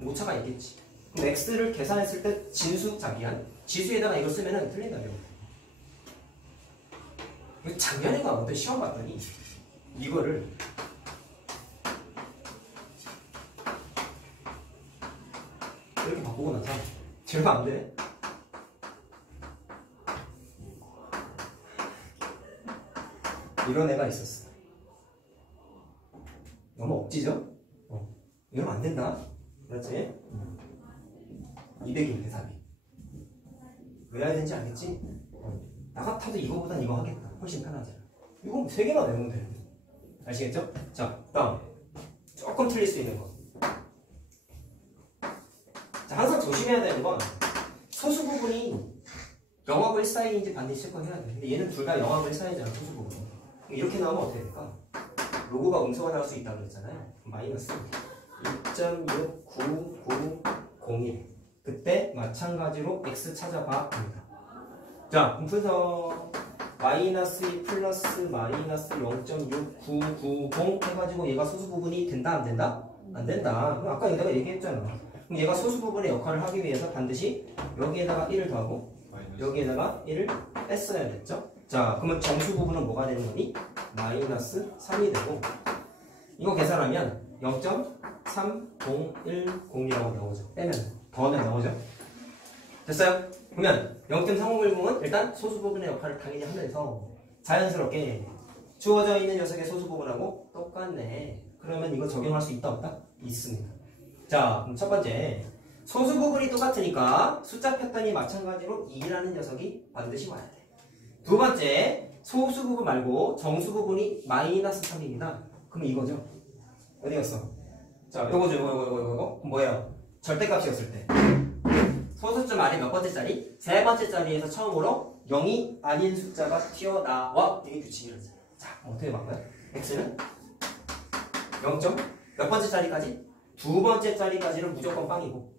오차가 있겠지. 그럼 x를 계산했을 때 진수 자기한 지수에다가 이걸 쓰면은 틀린다며. 작년에 가거든 시험 봤더니 이거를 이렇게 바꾸고 나서 제가 안 돼. 이런 애가 있었어. 너무 억지죠? 이러면 안 된다. 그렇지? 200인 계산이. 왜 해야 되는지 알겠지? 나 같아도 이거보단 이거 하겠다. 훨씬 편하잖아. 이거 3개만 외우면 되는데. 아시겠죠? 자, 다음. 조금 틀릴 수 있는 거. 자, 항상 조심해야 되는 건 소수 부분이 영하고 1 사이인지 반드시 체크해야 돼. 근데 얘는 둘 다 영하고 1 사이잖아, 소수 부분이. 이렇게 나오면 어떻게 될까? 로고가 음수가 나올 수 있다고 그랬잖아요. 마이너스 2.69901. 그때 마찬가지로 x 찾아봐 합니다. 자, 그럼 순서 마이너스 2 플러스 마이너스 0.6990 해가지고 얘가 소수 부분이 된다 안 된다? 안 된다. 그럼 아까 내가 얘기했잖아. 그럼 얘가 소수 부분의 역할을 하기 위해서 반드시 여기에다가 1을 더하고 여기에다가 1을 뺐어야 됐죠? 자, 그러면 정수 부분은 뭐가 되는 거니? 마이너스 3이 되고 이거 계산하면 0.3010이라고 나오죠. 빼면 더하면 나오죠. 됐어요? 그러면 0.3010은 일단 소수 부분의 역할을 당연히 하면서 자연스럽게 주어져 있는 녀석의 소수 부분하고 똑같네. 그러면 이거 적용할 수 있다 없다? 있습니다. 자, 그럼 첫 번째 소수 부분이 똑같으니까 숫자 패턴이 마찬가지로 2라는 녀석이 반드시 와야 돼. 두 번째 소수 부분 말고 정수 부분이 마이너스 3입니다. 그럼 이거죠. 어디 갔어? 자, 요거죠. 이거 뭐예요? 절대값이었을 때 소수점 아래 몇 번째 자리? 세 번째 자리에서 처음으로 0이 아닌 숫자가 튀어나와. 이게 규칙이라서. 자, 어떻게 바꿔요? x는 0. 몇 번째 자리까지? 두 번째 자리까지는 무조건 빵이고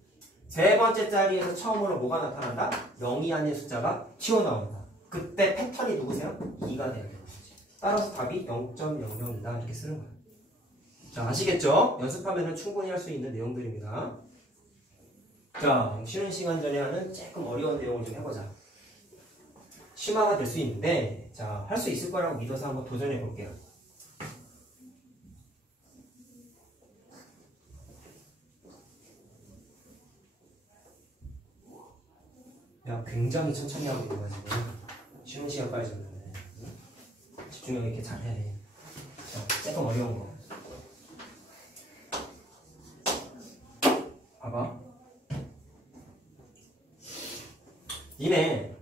세 번째 자리에서 처음으로 뭐가 나타난다? 0이 아닌 숫자가 튀어나온다. 그때 패턴이 누구세요? 2가 되는 거지. 따라서 답이 0.00이다 이렇게 쓰는 거예요. 자, 아시겠죠? 연습하면 충분히 할 수 있는 내용들입니다. 자, 쉬는 시간 전에 하는 조금 어려운 내용을 좀 해보자. 심화가 될 수 있는데 자, 할 수 있을 거라고 믿어서 한번 도전해 볼게요. 야, 굉장히 천천히 하고 있어가지고 쉬는 시간까지 줬는데 집중력 있게 잘해. 자, 조금 어려운 거 봐봐. 이네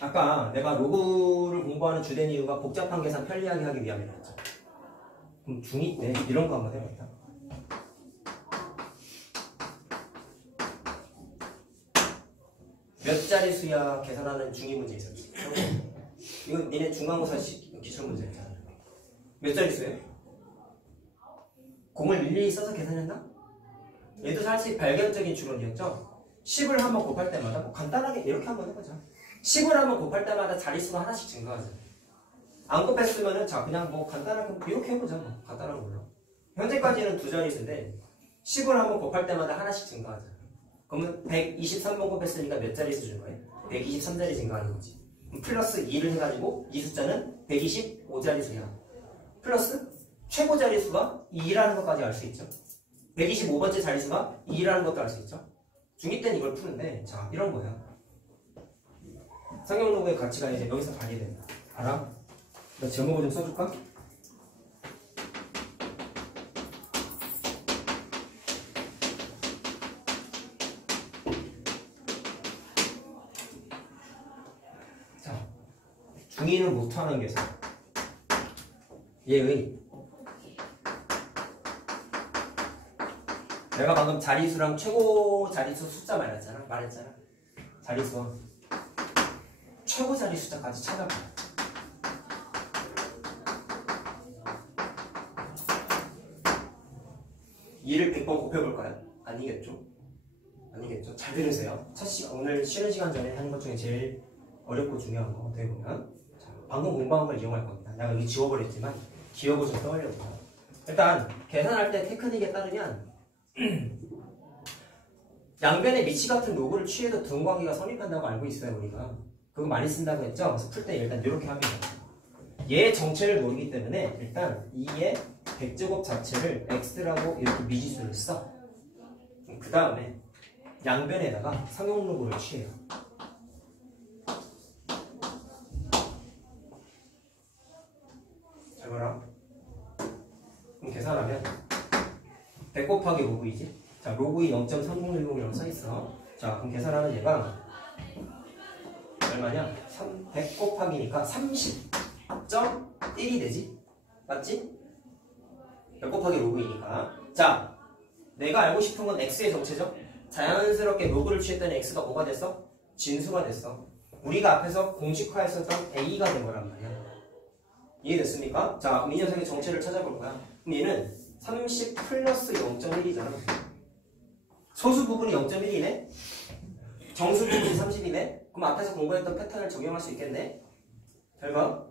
아까 내가 로그를 공부하는 주된 이유가 복잡한 계산 편리하게 하기 위함이었죠. 그럼 중2 때 이런 거 한번 해볼까? 몇 자릿수야 계산하는 중2 문제 있었지. 이거 니네 중간고사 기출 문제였잖아. 몇 자릿수예요? 공을 일일이 써서 계산했나? 얘도 사실 발견적인 추론이었죠. 10을 한번 곱할 때마다 뭐 간단하게 이렇게 한번 해보자. 10을 한번 곱할 때마다 자릿수가 하나씩 증가하죠. 안 곱했으면은 자 그냥 뭐 간단하게 이렇게 해보자. 뭐 간단한 걸로. 현재까지는 두 자릿수인데 10을 한번 곱할 때마다 하나씩 증가하죠. 그러면 123번 곱했으니까 몇 자릿수 준 거예요? 123자리 증가하는 거지. 그럼 플러스 2를 해가지고 이 숫자는 125자릿수야. 플러스 최고 자릿수가 2라는 것까지 알 수 있죠. 125번째 자릿수가 2라는 것도 알 수 있죠. 중2 때는 이걸 푸는데 자 이런 거야. 상용로그의 가치가 이제 여기서 발휘된다. 알아? 나 제목을 좀 써줄까? 자, 중2는 못하는 계산. 얘의 내가 방금 자릿수랑 최고 자릿수 숫자 말했잖아. 자릿수 최고 자리 숫자까지 찾아봐. 2를 100번 곱해볼까요? 아니겠죠? 아니겠죠? 잘 들으세요. 오늘 쉬는 시간 전에 하는 것 중에 제일 어렵고 중요한 거 어떻게 보면 자, 방금 공부한 걸 이용할 겁니다. 내가 여기 지워버렸지만 기억을 좀 떠올려볼까요? 일단 계산할 때 테크닉에 따르면 양변에 미치 같은 로그를 취해도 등관계가 성립한다고 알고 있어요. 우리가 그거 많이 쓴다고 했죠? 그래서 풀 때 일단 이렇게 합니다. 얘의 정체를 모르기 때문에 일단 2의 100제곱 자체를 x라고 이렇게 미지수를 써. 그 다음에 양변에다가 상용로그를 취해요. 잘 봐라. 그럼 계산하면 100 곱하기 로그이지? 자, 로그이 0.3010이라고 써있어. 자, 그럼 계산하면 얘가 얼마냐? 100 곱하기니까 30.1이 되지? 맞지? 100 곱하기 로그이니까. 자, 내가 알고 싶은 건 x의 정체죠? 자연스럽게 로그를 취했더니 x가 뭐가 됐어? 진수가 됐어. 우리가 앞에서 공식화했었던 a가 된 거란 말이야. 이해됐습니까? 자, 그럼 이 녀석의 정체를 찾아볼 거야. 그럼 얘는 30 플러스 0.1이잖아. 소수 부분이 0.1이네? 정수 부분이 30이네? 그럼 앞에서 공부했던 패턴을 적용할 수 있겠네? 잘 봐.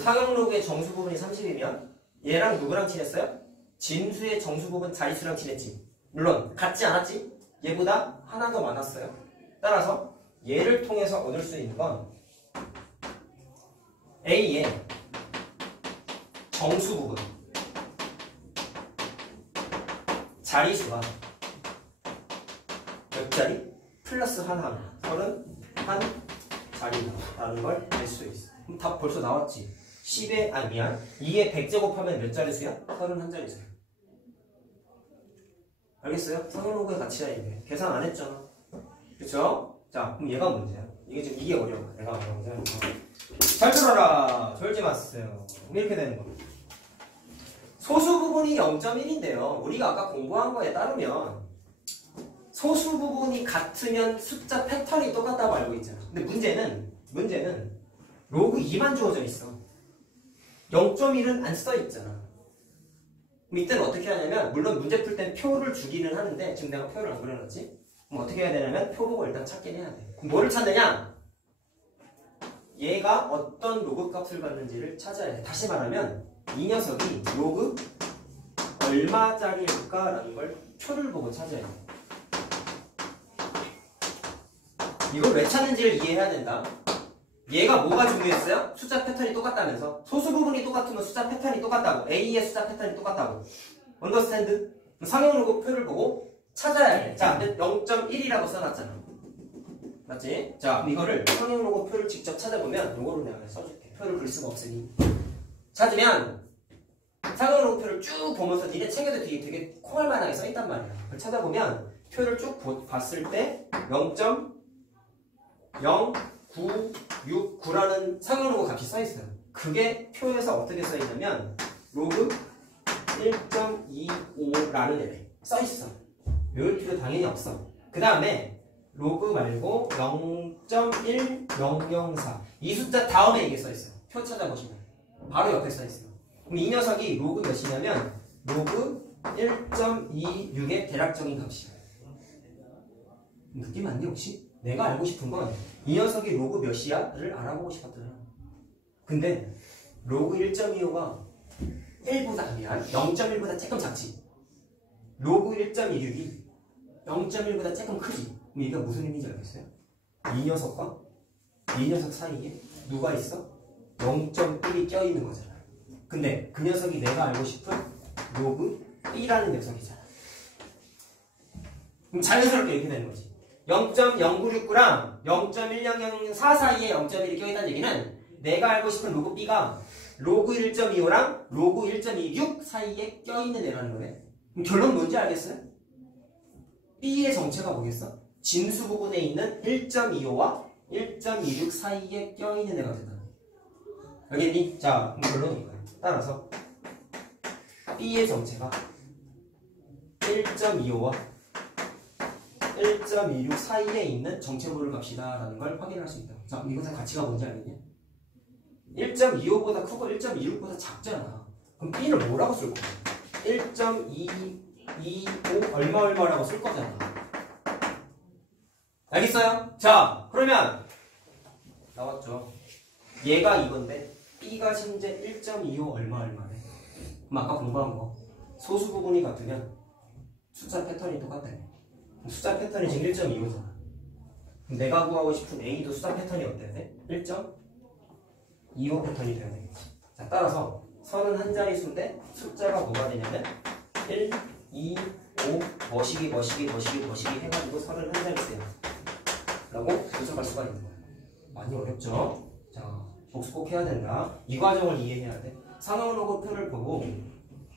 상용 로그의 정수 부분이 30이면 얘랑 누구랑 친했어요? 진수의 정수 부분 자릿수랑 친했지. 물론 같지 않았지? 얘보다 하나 더 많았어요. 따라서 얘를 통해서 얻을 수 있는 건 A의 정수 부분 자릿수가 몇 자리? 플러스 하나 31자리라는 걸 알 수 있어. 그럼 답 벌써 나왔지? 10에, 아니 미안 2에 100제곱하면 몇 자릿수야? 31자릿수야. 알겠어요? 상용로그의 가치야 이게. 계산 안 했잖아. 그쵸? 자, 그럼 얘가 문제야. 이게 지금 이게 어려워. 내가 어려워. 잘 들어라. 졸지 마세요. 이렇게 되는 겁니다. 소수 부분이 0.1인데요. 우리가 아까 공부한 거에 따르면 소수 부분이 같으면 숫자 패턴이 똑같다고 알고 있잖아. 근데 문제는 로그 2만 주어져 있어. 0.1은 안 써 있잖아. 그럼 이때는 어떻게 하냐면 물론 문제 풀 땐 표를 주기는 하는데 지금 내가 표를 안 그려놨지? 그럼 어떻게 해야 되냐면 표 보고 일단 찾긴 해야 돼. 그럼 뭐를 찾느냐? 얘가 어떤 로그 값을 받는지를 찾아야 돼. 다시 말하면 이 녀석이 로그 얼마짜리일까라는 걸 표를 보고 찾아야 돼. 이걸 왜 찾는지를 이해해야 된다. 얘가 뭐가 중요했어요? 숫자 패턴이 똑같다면서. 소수 부분이 똑같으면 숫자 패턴이 똑같다고. A의 숫자 패턴이 똑같다고. 언더스탠드? 상용 로그 표를 보고 찾아야 돼. 자, 0.1이라고 써놨잖아. 맞지? 자, 그럼 이거를 상용 로그 표를 직접 찾아보면 이거로 내가 써줄게. 표를 볼 수가 없으니. 찾으면 상용 로그 표를 쭉 보면서 니네 책에도 되게 콩알만하게 써있단 말이야. 그걸 찾아보면 표를 쭉 봤을 때 0.0969라는 상용 로그 값이 써있어요. 그게 표에서 어떻게 써있냐면 로그 1.25라는 앱에 써있어. 외울 필요 당연히 없어. 그 다음에 로그 말고 0.1004 이 숫자 다음에 이게 써있어요. 표 찾아보시면 바로 옆에 써있어요. 그럼 이 녀석이 로그 몇이냐면 로그 1.26의 대략적인 값이야. 느낌 왔니 혹시? 내가 알고 싶은 건 이 녀석이 로그 몇이야? 를 알아보고 싶었잖아. 근데 로그 1.25가 1보다 미안 0.1보다 조금 작지. 로그 1.26이 0.1보다 조금 크지. 그럼 이게 무슨 의미인지 알겠어요? 이 녀석과 이 녀석 사이에 누가 있어? 0.1이 껴있는 거잖아. 근데 그 녀석이 내가 알고 싶은 로그 B라는 녀석이잖아. 그럼 자연스럽게 이렇게 되는 거지. 0.0969랑 0.1004 사이에 0.1이 껴있다는 얘기는 내가 알고 싶은 로그 B가 로그 1.25랑 로그 1.26 사이에 껴있는 애라는 거네. 그럼 결론 뭔지 알겠어요? B의 정체가 뭐겠어? 진수 부분에 있는 1.25와 1.26 사이에 껴있는 애가 된다. 알겠니? 자, 그럼 결론인 거야. 따라서 B의 정체가 1.25와 1.26 사이에 있는 정체모를 값이다 라는 걸 확인할 수 있다. 자, 그럼 이것의 가치가 뭔지 알겠냐? 1.25보다 크고 1.26보다 작잖아. 그럼 B를 뭐라고 쓸 거야? 1.225 얼마라고 쓸 거잖아. 알겠어요? 자, 그러면 나왔죠. 얘가 이건데 B가 현재 1.25 얼마네. 그럼 아까 공부한 거 소수 부분이 같으면 숫자 패턴이 똑같다. 숫자 패턴이 지금 1.25잖아. 내가 구하고 싶은 A도 숫자 패턴이 어때야 돼? 1.25 패턴이 돼야 되겠지. 자, 따라서 선은 한 자릿수인데 숫자가 뭐가 되냐면 1, 2, 5 머시기 해가지고 선은 한 자릿수야 라고 분석할 수가 있는 거야. 많이 어렵죠? 자, 복습 꼭 해야 된다. 이 과정을 이해해야 돼. 상황로그표를 보고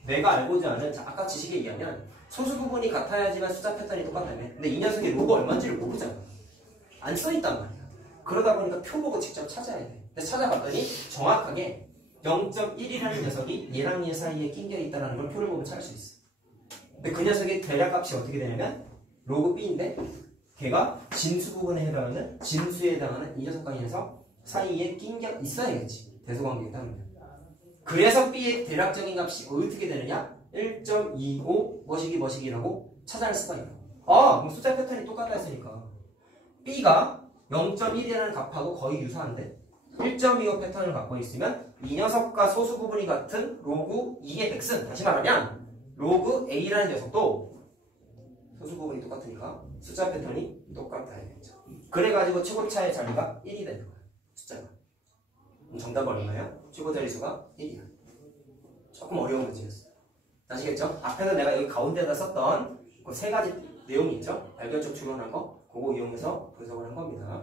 내가 알고자 하는, 자, 아까 지식에 의하면 소수 부분이 같아야지만 숫자 패턴이 똑같다며. 근데 이 녀석이 로그 얼마인지를 모르잖아. 안 써있단 말이야. 그러다 보니까 표 보고 직접 찾아야 돼. 근데 찾아봤더니 정확하게 0.1이라는 녀석이 얘랑 얘 사이에 낑겨 있다는 걸 표를 보면 찾을 수 있어. 근데 그 녀석의 대략값이 어떻게 되냐면 로그 B인데 걔가 진수 부분에 해당하는, 진수에 해당하는 이 녀석과 이 녀석 사이에 낑겨 있어야겠지. 대소관계에 따르면. 그래서 B의 대략적인 값이 어떻게 되느냐? 1.25 머시기라고 찾아낼 수가 있다. 그럼 숫자 패턴이 똑같다 했으니까 B가 0.1이라는 값하고 거의 유사한데 1.25 패턴을 갖고 있으면 이 녀석과 소수 부분이 같은 로그 2의 백슨, 다시 말하면 로그 A라는 녀석도 소수 부분이 똑같으니까 숫자 패턴이 똑같다 해야겠죠. 그래가지고 최고차의 자리가 1이 되는 거야. 숫자가. 정답은 얼마야? 최고 자리수가 1이야. 조금 어려운 문제였어요. 아시겠죠? 앞에서 내가 여기 가운데다 썼던 그 세 가지 내용이 있죠? 발견적 추론한 거, 그거 이용해서 분석을 한 겁니다.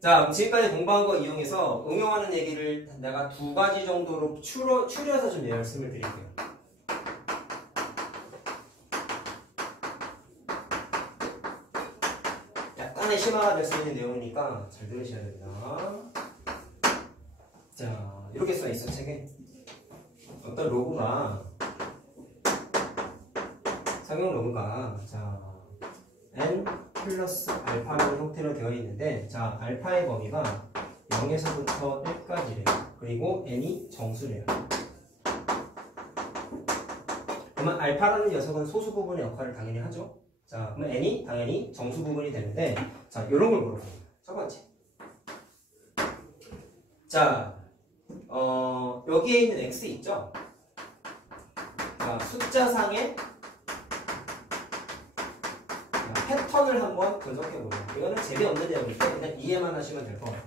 자, 지금까지 공부한 거 이용해서 응용하는 얘기를 내가 두 가지 정도로 추려서 좀 말씀을 드릴게요. 약간의 심화가 될 수 있는 내용이니까 잘 들으셔야 됩니다. 자, 이렇게 써 있어, 책에. 어떤 로그가, 상용 로그가, 자, n 플러스 알파라는 형태로 되어 있는데, 자, 알파의 범위가 0에서부터 1까지래요. 그리고 n이 정수래요. 그러면 알파라는 녀석은 소수 부분의 역할을 당연히 하죠. 자, 그러면 n이 당연히 정수 부분이 되는데, 자, 이런 걸 물어봅니다. 첫 번째. 자, 여기에 있는 x 있죠? 자, 숫자상의 패턴을 한번 분석해보자. 이거는 재미없는 내용이니까 그냥 이해만 하시면 될 것 같아요.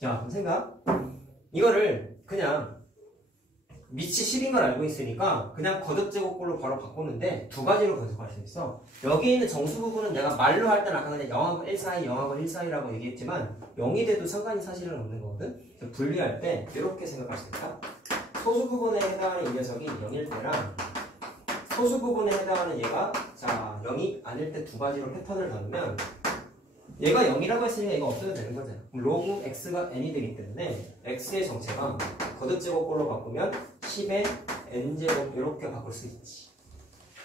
자, 그럼 생각. 이거를 그냥 밑이 10인 걸 알고 있으니까 그냥 거듭제곱꼴로 바로 바꾸는데 두 가지로 분석할 수 있어. 여기 있는 정수 부분은 내가 말로 할 때는 아까 그냥 0하고 1 사이, 0하고 1 사이라고 얘기했지만 0이 돼도 상관이 사실은 없는 거거든. 분리할 때 이렇게 생각할 수 있다. 소수 부분에 해당하는 이 녀석이 0일 때랑 소수 부분에 해당하는 얘가, 자, 0이 아닐 때 두 가지로 패턴을 나누면 얘가 0이라고 했으니까 얘가 없어도 되는 거잖아. 그럼 로그 x가 n이 되기 때문에 x의 정체가 거듭제곱꼴로 바꾸면 10의 n제곱 이렇게 바꿀 수 있지.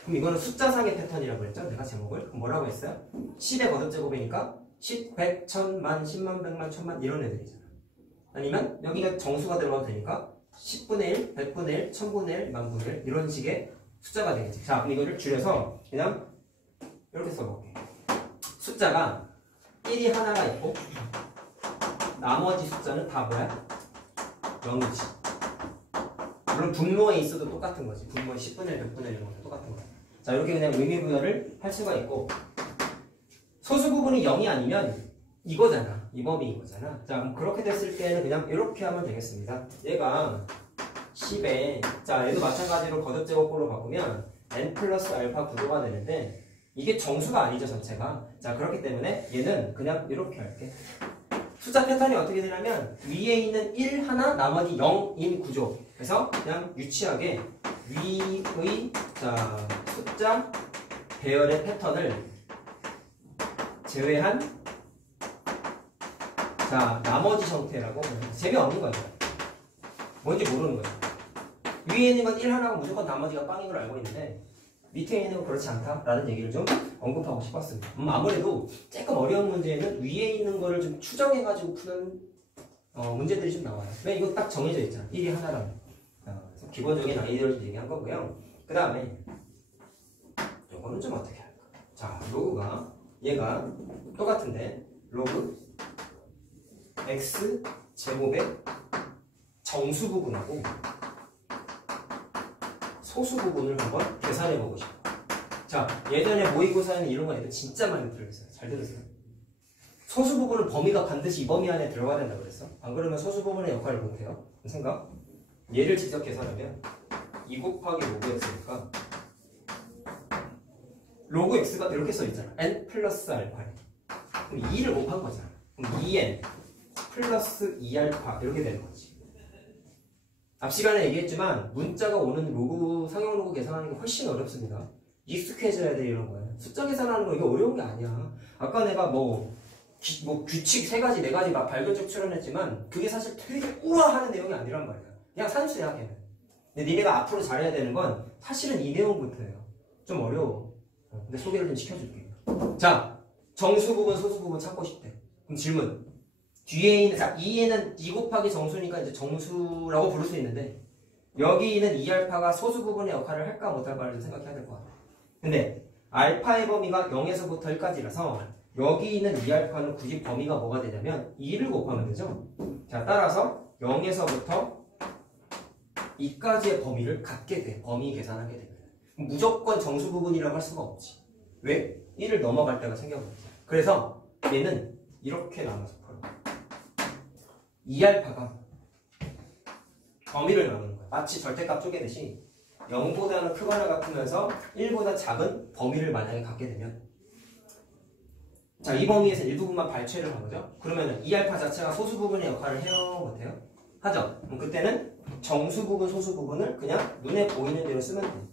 그럼 이거는 숫자상의 패턴이라고 했죠? 내가 제목을. 그럼 뭐라고 했어요? 10의 거듭제곱이니까 10, 100, 1000만, 10만, 100만, 1000만 이런 애들이잖아. 아니면 여기가 정수가 들어가도 되니까 10분의 1, 100분의 1, 1000분의 1, 만분의 1 이런 식의 숫자가 되겠지. 자, 그럼 이거를 줄여서 그냥 이렇게 써볼게. 숫자가 1이 하나가 있고 나머지 숫자는 다 뭐야? 0이지. 물론 분모에 있어도 똑같은 거지. 분모에 10분의 1, 100분의 1 이런 것도 똑같은 거야. 자, 이렇게 그냥 의미부여를 할 수가 있고 소수 부분이 0이 아니면 이거잖아. 이 범위 이거잖아. 자, 그럼 그렇게 됐을 때는 그냥 이렇게 하면 되겠습니다. 얘가 10에, 자, 얘도 마찬가지로 거듭제곱꼴로 바꾸면 n 플러스 알파 구조가 되는데 이게 정수가 아니죠, 전체가. 자, 그렇기 때문에 얘는 그냥 이렇게 할게. 숫자 패턴이 어떻게 되냐면 위에 있는 1 하나, 나머지 0인 구조. 그래서 그냥 유치하게 위의, 자, 숫자 배열의 패턴을 제외한, 자, 나머지 형태라고. 재미없는 거죠. 뭔지 모르는 거죠. 위에 있는 건 1 하나고 무조건 나머지가 빵인 걸 알고 있는데 밑에 있는 건 그렇지 않다라는 얘기를 좀 언급하고 싶었습니다. 아무래도 조금 어려운 문제에는 위에 있는 거를 좀 추정해가지고 푸는 문제들이 좀 나와요. 왜 이거 딱 정해져 있잖아. 1이 하나라는. 기본적인 아이디어를 얘기한 거고요. 그 다음에 요거는 좀 어떻게 할까? 자, 로그가 얘가 똑같은데 로그 x 제곱의 정수 부분하고 소수 부분을 한번 계산해 보고 싶어요. 자, 예전에 모의고사에는 이런 거 애들 진짜 많이 들어있어요. 잘 들으세요. 소수 부분은 범위가 반드시 이 범위 안에 들어가야 된다고 그랬어. 안 그러면 소수 부분의 역할을 못해요. 생각? 얘를 직접 계산하면 2 곱하기 로그 x니까 로그 x가 이렇게 써있잖아. n 플러스 알파래. 그럼 2를 곱한 거잖아. 그럼 2n 플러스 2알파 이렇게 되는 거지. 앞 시간에 얘기했지만 문자가 오는 로그, 상용 로그 계산하는 게 훨씬 어렵습니다. 익숙해져야 돼 이런 거예요. 숫자 계산하는 거 이게 어려운 게 아니야. 아까 내가 규칙 3가지, 4가지 막 발견적 출연했지만 그게 사실 되게 우아하는 내용이 아니란 말이야. 그냥 산수야 걔는. 근데 니네가 앞으로 잘해야 되는 건 사실은 이 내용부터예요. 좀 어려워. 근데 소개를 좀 시켜줄게요. 자, 정수 부분, 소수 부분 찾고 싶대. 그럼 질문. 뒤에 있는, 자, 2에는 2 곱하기 정수니까 이제 정수라고 부를 수 있는데 여기 있는 2알파가 소수 부분의 역할을 할까 못할까를 좀 생각해야 될 것 같아. 근데 알파의 범위가 0에서부터 1까지라서 여기 있는 2알파는 굳이 범위가 뭐가 되냐면 2를 곱하면 되죠. 자, 따라서 0에서부터 2까지의 범위를 갖게 돼. 범위 계산하게 됩니다. 무조건 정수 부분이라고 할 수가 없지. 왜? 1을 넘어갈 때가 생겨버리죠. 그래서 얘는 이렇게 나눠서 풀어. 2알파가 범위를 나누는 거야. 마치 절대값 쪼개듯이 0보다는 크거나 같으면서 1보다 작은 범위를 만약에 갖게 되면 자, 이 범위에서 일부분만 발췌를 한 거죠. 그러면 2알파 자체가 소수 부분의 역할을 해요? 못해요? 하죠. 그럼 그때는 정수 부분, 소수 부분을 그냥 눈에 보이는 대로 쓰면 돼요.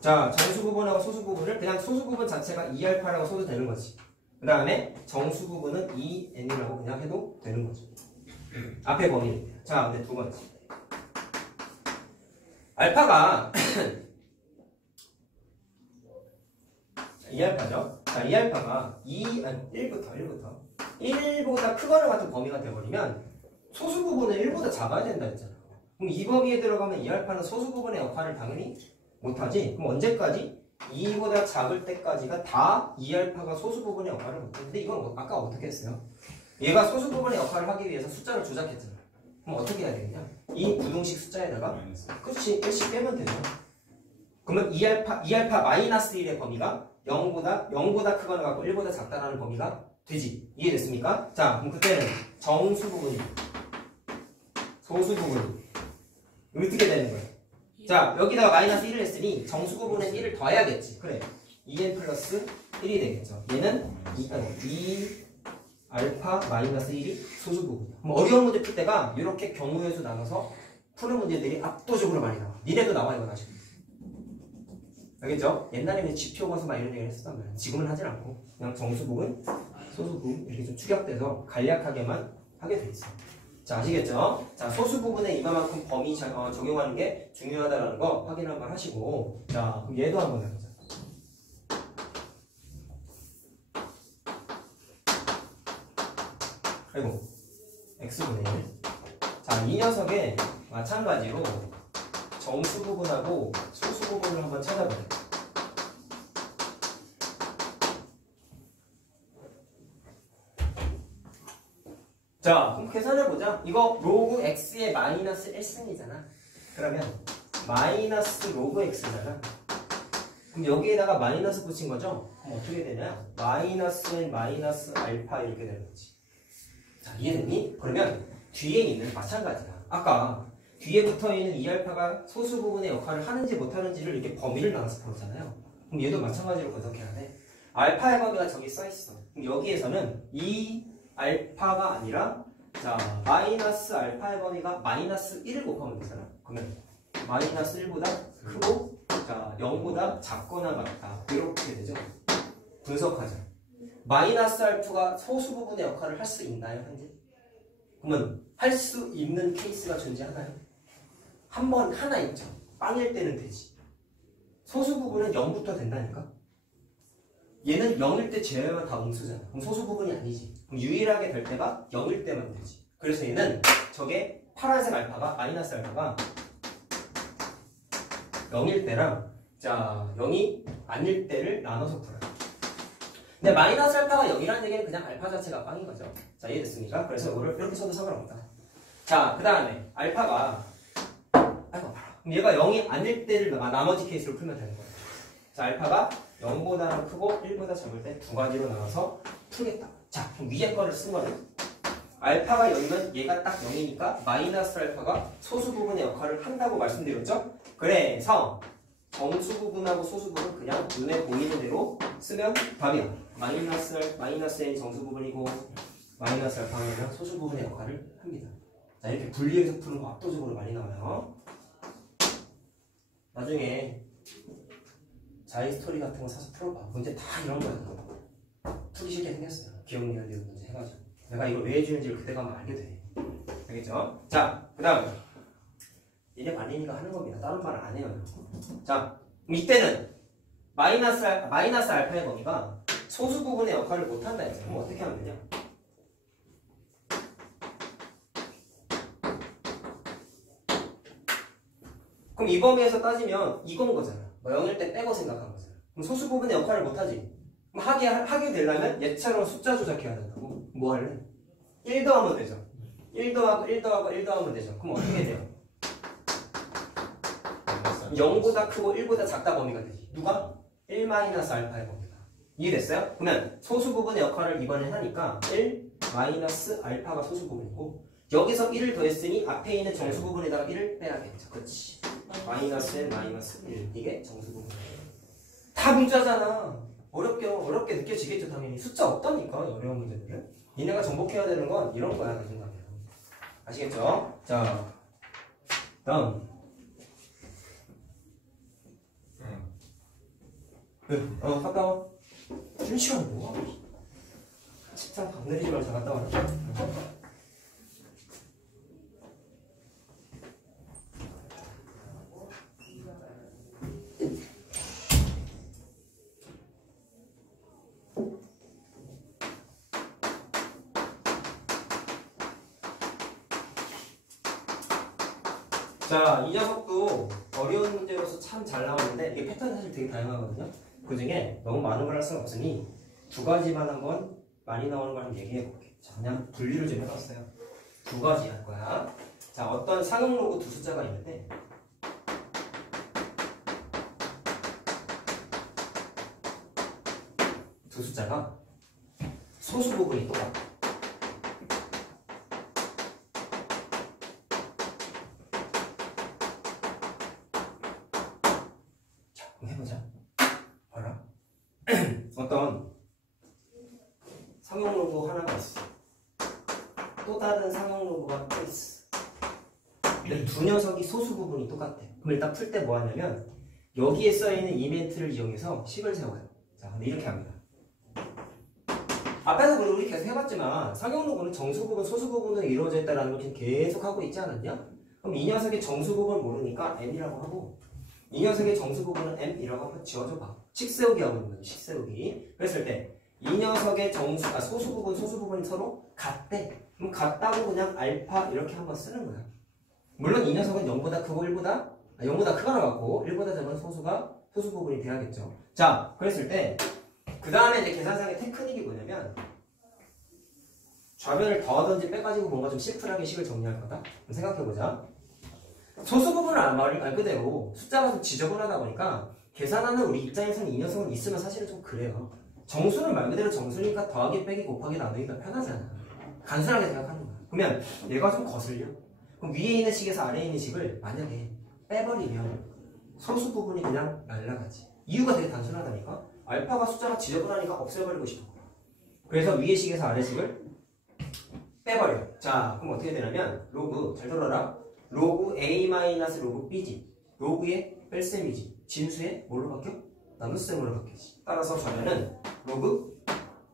자, 정수 부분하고 소수 부분을 그냥 소수 부분 자체가 2알파라고 써도 되는 거지. 그 다음에 정수 부분은 2n이라고 그냥 해도 되는 거죠. 앞에 범위. 자, 근데 두 번째. 알파가 2알파죠. 자, 2알파가 1보다 크거나 같은 범위가 되어버리면 소수 부분은 1보다 작아야 된다 했잖아. 그럼 이 범위에 들어가면 2알파는 소수 부분의 역할을 당연히 못하지. 그럼 언제까지? 2보다 작을 때까지가 다 2알파가 소수 부분의 역할을 못해. 근데 이건 아까 어떻게 했어요? 얘가 소수 부분의 역할을 하기 위해서 숫자를 조작했잖아. 그럼 어떻게 해야 되겠냐? 이 부동식 숫자에다가 그렇지 1씩 빼면 되죠. 그러면 2알파 마이너스 1의 범위가 0보다 크거나 같고 1보다 작다라는 범위가 되지. 이해됐습니까? 자, 그럼 그때는 정수 부분이 소수 부분이 어떻게 되는 거예요? 자, 여기다가 마이너스 1을 했으니 정수 부분에 1을 더해야겠지. 그래. 2n 플러스 1이 되겠죠. 얘는 2알파 마이너스 1이 소수 부분이야. 그럼 어려운 문제 풀 때가 이렇게 경우의 수 나눠서 푸는 문제들이 압도적으로 많이 나와. 니네도 나와 이거 나중에. 알겠죠? 옛날에는 지표 가서 막 이런 얘기를 했었단 말이야. 지금은 하진 않고 그냥 정수 부분, 소수 부분 이렇게 좀 축약돼서 간략하게만 하게 돼 있어. 자, 아시겠죠? 자, 소수 부분에 이만큼 범위 적용하는 게 중요하다는 거 확인 한번 하시고, 자, 그럼 얘도 한번 해보자. 아이고, x분의 1. 자, 이 녀석에 마찬가지로 정수 부분하고 소수 부분을 한번 찾아보자. 자, 그럼 계산해보자. 이거 로그 x의 마이너스 1승이잖아. 그러면 마이너스 로그 x잖아. 그럼 여기에다가 마이너스 붙인 거죠? 그럼 어떻게 되냐? 마이너스는 마이너스 알파 이렇게 되는 거지. 자, 이해됐니? 그러면 뒤에 있는 마찬가지야. 아까 뒤에 붙어있는 2알파가 소수 부분의 역할을 하는지 못하는지를 이렇게 범위를 나눠서 풀었잖아요. 그럼 얘도 마찬가지로 분석해야 돼. 알파의 범위가 저기 써있어. 그럼 여기에서는 이 알파가 아니라 자 마이너스 알파의 범위가 마이너스 1을 곱하면 되잖아. 그러면 마이너스 1보다 크고 자 0보다 작거나 같다. 이렇게 되죠. 분석하자. 마이너스 알파가 소수 부분의 역할을 할 수 있나요? 현재? 그러면 할 수 있는 케이스가 존재하나요? 한 번 하나 있죠. 빵일 때는 되지. 소수 부분은 0부터 된다니까? 얘는 0일 때 제외하면 다 음수잖아. 그럼 소수 부분이 아니지. 그럼 유일하게 될 때가 0일 때만 되지. 그래서 얘는 저게 파란색 알파가 마이너스 알파가 0일 때랑 자 0이 아닐 때를 나눠서 풀어요. 근데 마이너스 알파가 0이라는 얘기는 그냥 알파 자체가 빵인 거죠. 자 이해됐습니까? 그래서 이거를 이렇게 써도 상관없다. 자 그 다음에 알파가 그럼 얘가 0이 아닐 때를 나머지 케이스로 풀면 되는 거예요. 자 알파가 0보다 크고 1보다 작을 때 두 가지로 나눠서 풀겠다. 자 그럼 위에 거를 쓴 거는 알파가 0이면 얘가 딱 0이니까 마이너스 알파가 소수 부분의 역할을 한다고 말씀드렸죠? 그래서 정수 부분하고 소수 부분 그냥 눈에 보이는 대로 쓰면 답이야. 마이너스 n 정수 부분이고 마이너스 알파는 그냥 소수 부분의 역할을 합니다. 자 이렇게 분리해서 푸는 거 압도적으로 많이 나와요. 나중에 자이스토리 같은 거 사서 풀어봐. 문제 다 이런 거야. 풀기 쉽게 생겼어요. 기억력 이런 문제 해가지고 내가 이걸 왜 해주는지를 그때 가면 알게 돼. 알겠죠? 자 그 다음 얘네 말리니까 하는 겁니다. 다른 말을 안 해요. 자 이때는 마이너스 알파의 범위가 소수 부분의 역할을 못한다 했어요. 그럼 어떻게 하면 되냐? 그럼 이 범위에서 따지면 이건 거잖아. 뭐 0일 때 빼고 생각한 거잖아. 그럼 소수 부분의 역할을 못하지. 그럼 하게 되려면 얘처럼 숫자 조작해야 된다고. 뭐 할래? 1 더하면 되죠. 1 더하고 1 더하고 1 더하면 되죠. 그럼 어떻게 돼요? 0보다 크고 1보다 작다 범위가 되지. 누가? 1 마이너스 알파의 범위가. 이해됐어요? 그러면 소수 부분의 역할을 이번에 하니까 1 마이너스 알파가 소수 부분이고 여기서 1을 더했으니 앞에 있는 정수 부분에다가 1을 빼야겠죠. 그렇지. 마이너스 n 마이너스 1 이게 정수 부분이에요. 다 문자잖아. 어렵게 느껴지겠죠. 당연히 숫자 없다니까 어려운 문제들은. 니네가 정복해야 되는 건 이런 거야. 그 생각이야. 아시겠죠? 자 다음 가까워. 쉬는 시간에 뭐야? 책상 방 내리지 말고 잘 갔다 와라. 자, 이 녀석도 어려운 문제로서 참 잘 나오는데 이게 패턴이 사실 되게 다양하거든요. 그 중에 너무 많은 걸 할 수는 없으니 두 가지만 한번 많이 나오는 걸 한번 얘기해 볼게요. 자, 그냥 분리를 좀 해봤어요. 두 가지 할 거야. 자, 어떤 상용 로그 두 숫자가 있는데 두 숫자가 소수 부분이 똑같아. 해보자. 봐라. 어떤 상용 로고 하나가 있어. 또 다른 상용 로고가 또 있어. 근데 두 녀석이 소수 부분이 똑같아. 그럼 일단 풀 때 뭐 하냐면 여기에 써있는 이벤트를 이용해서 식을 세워요. 자, 근데 이렇게 합니다. 앞에서 우리 계속 해봤지만 상용 로고는 정수 부분, 소수 부분으로 이루어져 있다는 걸 계속 하고 있지 않았냐? 그럼 이 녀석의 정수 부분을 모르니까 n이라고 하고 이 녀석의 정수 부분은 m이라고 한번 지워줘봐. 식 세우기 하고 있는 거지. 식 세우기. 그랬을 때 이 녀석의 소수 부분이 서로 같대. 그럼 같다고 그냥 알파 이렇게 한번 쓰는 거야. 물론 이 녀석은 0보다 크고 0보다 크거나 같고 1보다 작은 소수 부분이 돼야겠죠. 자, 그랬을 때 그 다음에 이제 계산상의 테크닉이 뭐냐면 좌변을 더하든지 빼가지고 뭔가 좀 심플하게 식을 정리할 거다. 생각해보자. 소수 부분은 말 그대로 숫자가 좀 지저분하다 보니까 계산하는 우리 입장에서는 이 녀석은 있으면 사실은 좀 그래요. 정수는 말 그대로 정수니까 더하기 빼기 곱하기 나누기가 편하잖아. 간단하게 생각하는 거야. 그러면 얘가 좀 거슬려. 그럼 위에 있는 식에서 아래에 있는 식을 만약에 빼버리면 소수 부분이 그냥 날라가지. 이유가 되게 단순하다니까. 알파가 숫자가 지저분하니까 없애버리고 싶어. 그래서 위에 식에서 아래 식을 빼버려. 자, 그럼 어떻게 되냐면 로그 잘 들어라. 로그 a 마이너스 로그 b지. 로그의 뺄셈이지. 진수의 뭘로 바뀌어? 나눗셈으로 바뀌지. 따라서 좌변은 로그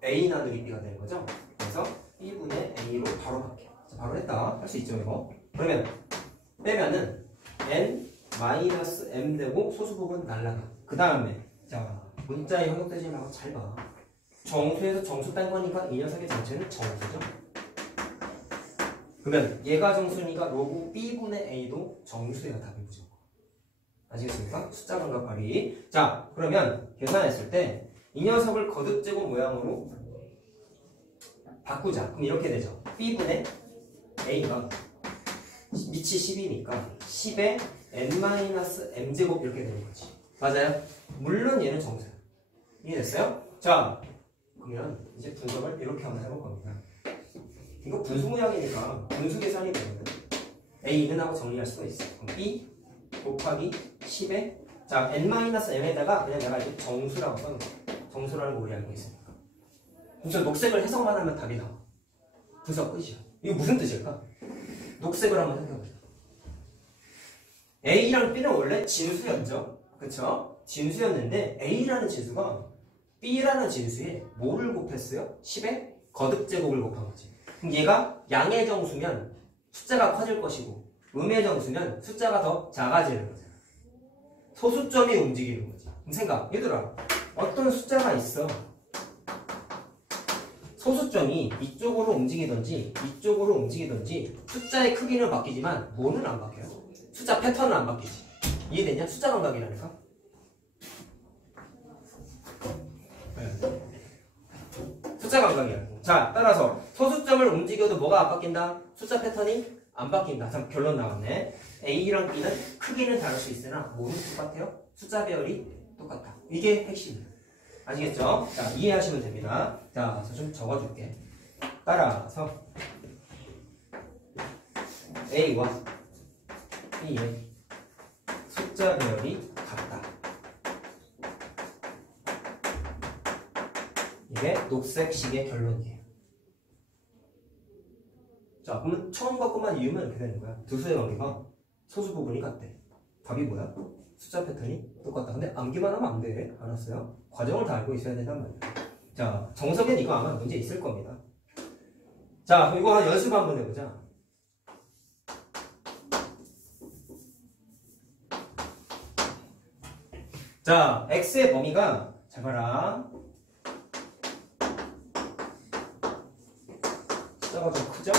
a 나누기 b가 되는 거죠. 그래서 b분의 a로 바로 바뀌어. 자, 바로 했다. 할 수 있죠 이거. 그러면 빼면은 n 마이너스 m 되고 소수 부분 날라가. 그 다음에 자 문자에 현혹되지 말고 잘 봐. 정수에서 정수 딴 거니까 이 녀석의 전체는 정수죠. 그러면 얘가 정수니까 로그 b분의 a도 정수야. 답이 무조건. 아시겠습니까? 숫자 감각 발휘. 자, 그러면 계산했을 때 이 녀석을 거듭제곱 모양으로 바꾸자. 그럼 이렇게 되죠. B분의 A가 밑이 10이니까 10에 n-m제곱 이렇게 되는 거지. 맞아요? 물론 얘는 정수야. 이해됐어요? 자, 그러면 이제 분석을 이렇게 한번 해볼 겁니다. 이거 분수 모양이니까 분수 계산이 되면 A는 하고 정리할 수가 있어. 그럼 B 곱하기 10에 자 n-m에다가 그냥 내가 이제 정수라고 써놓을게. 정수라는 거 우리 알고 있으니까. 그래서 녹색을 해석만 하면 답이 나와. 분석 끝이야. 이거 무슨 뜻일까? 녹색을 한번 생각해보자. A랑 B는 원래 진수였죠. 그쵸? 진수였는데 A라는 진수가 B라는 진수에 뭐를 곱했어요? 10에 거듭제곱을 곱한 거지. 그럼 얘가 양의 정수면 숫자가 커질 것이고 음의 정수면 숫자가 더 작아지는 거잖아. 소수점이 움직이는 거지. 그럼 생각, 얘들아 어떤 숫자가 있어. 소수점이 이쪽으로 움직이든지 이쪽으로 움직이든지 숫자의 크기는 바뀌지만 뭐는 안 바뀌어요. 숫자 패턴은 안 바뀌지. 이해됐냐? 숫자 감각이라니까. 숫자 감각이야. 자, 따라서 소수점을 움직여도 뭐가 안 바뀐다? 숫자 패턴이 안 바뀐다. 참 결론 나왔네. A랑 B는 크기는 다를 수 있으나 뭐는 똑같아요? 숫자 배열이 똑같다. 이게 핵심이에요. 아시겠죠? 자, 이해하시면 됩니다. 자, 그래서 좀 적어줄게. 따라서 A와 B의 숫자 배열이 같다. 이게 녹색식의 결론이에요. 자, 그러면 처음 것만 이유면 이렇게 되는 거야. 두 수의 관계가 소수 부분이 같대. 답이 뭐야? 숫자 패턴이 똑같다. 근데 암기만 하면 안 돼. 알았어요? 과정을 다 알고 있어야 된단 말이야. 자, 정석엔 이거 아마 문제 있을 겁니다. 자, 이거 연습 한번 해보자. 자, x의 범위가 잘 봐라. 숫자가 좀 크죠?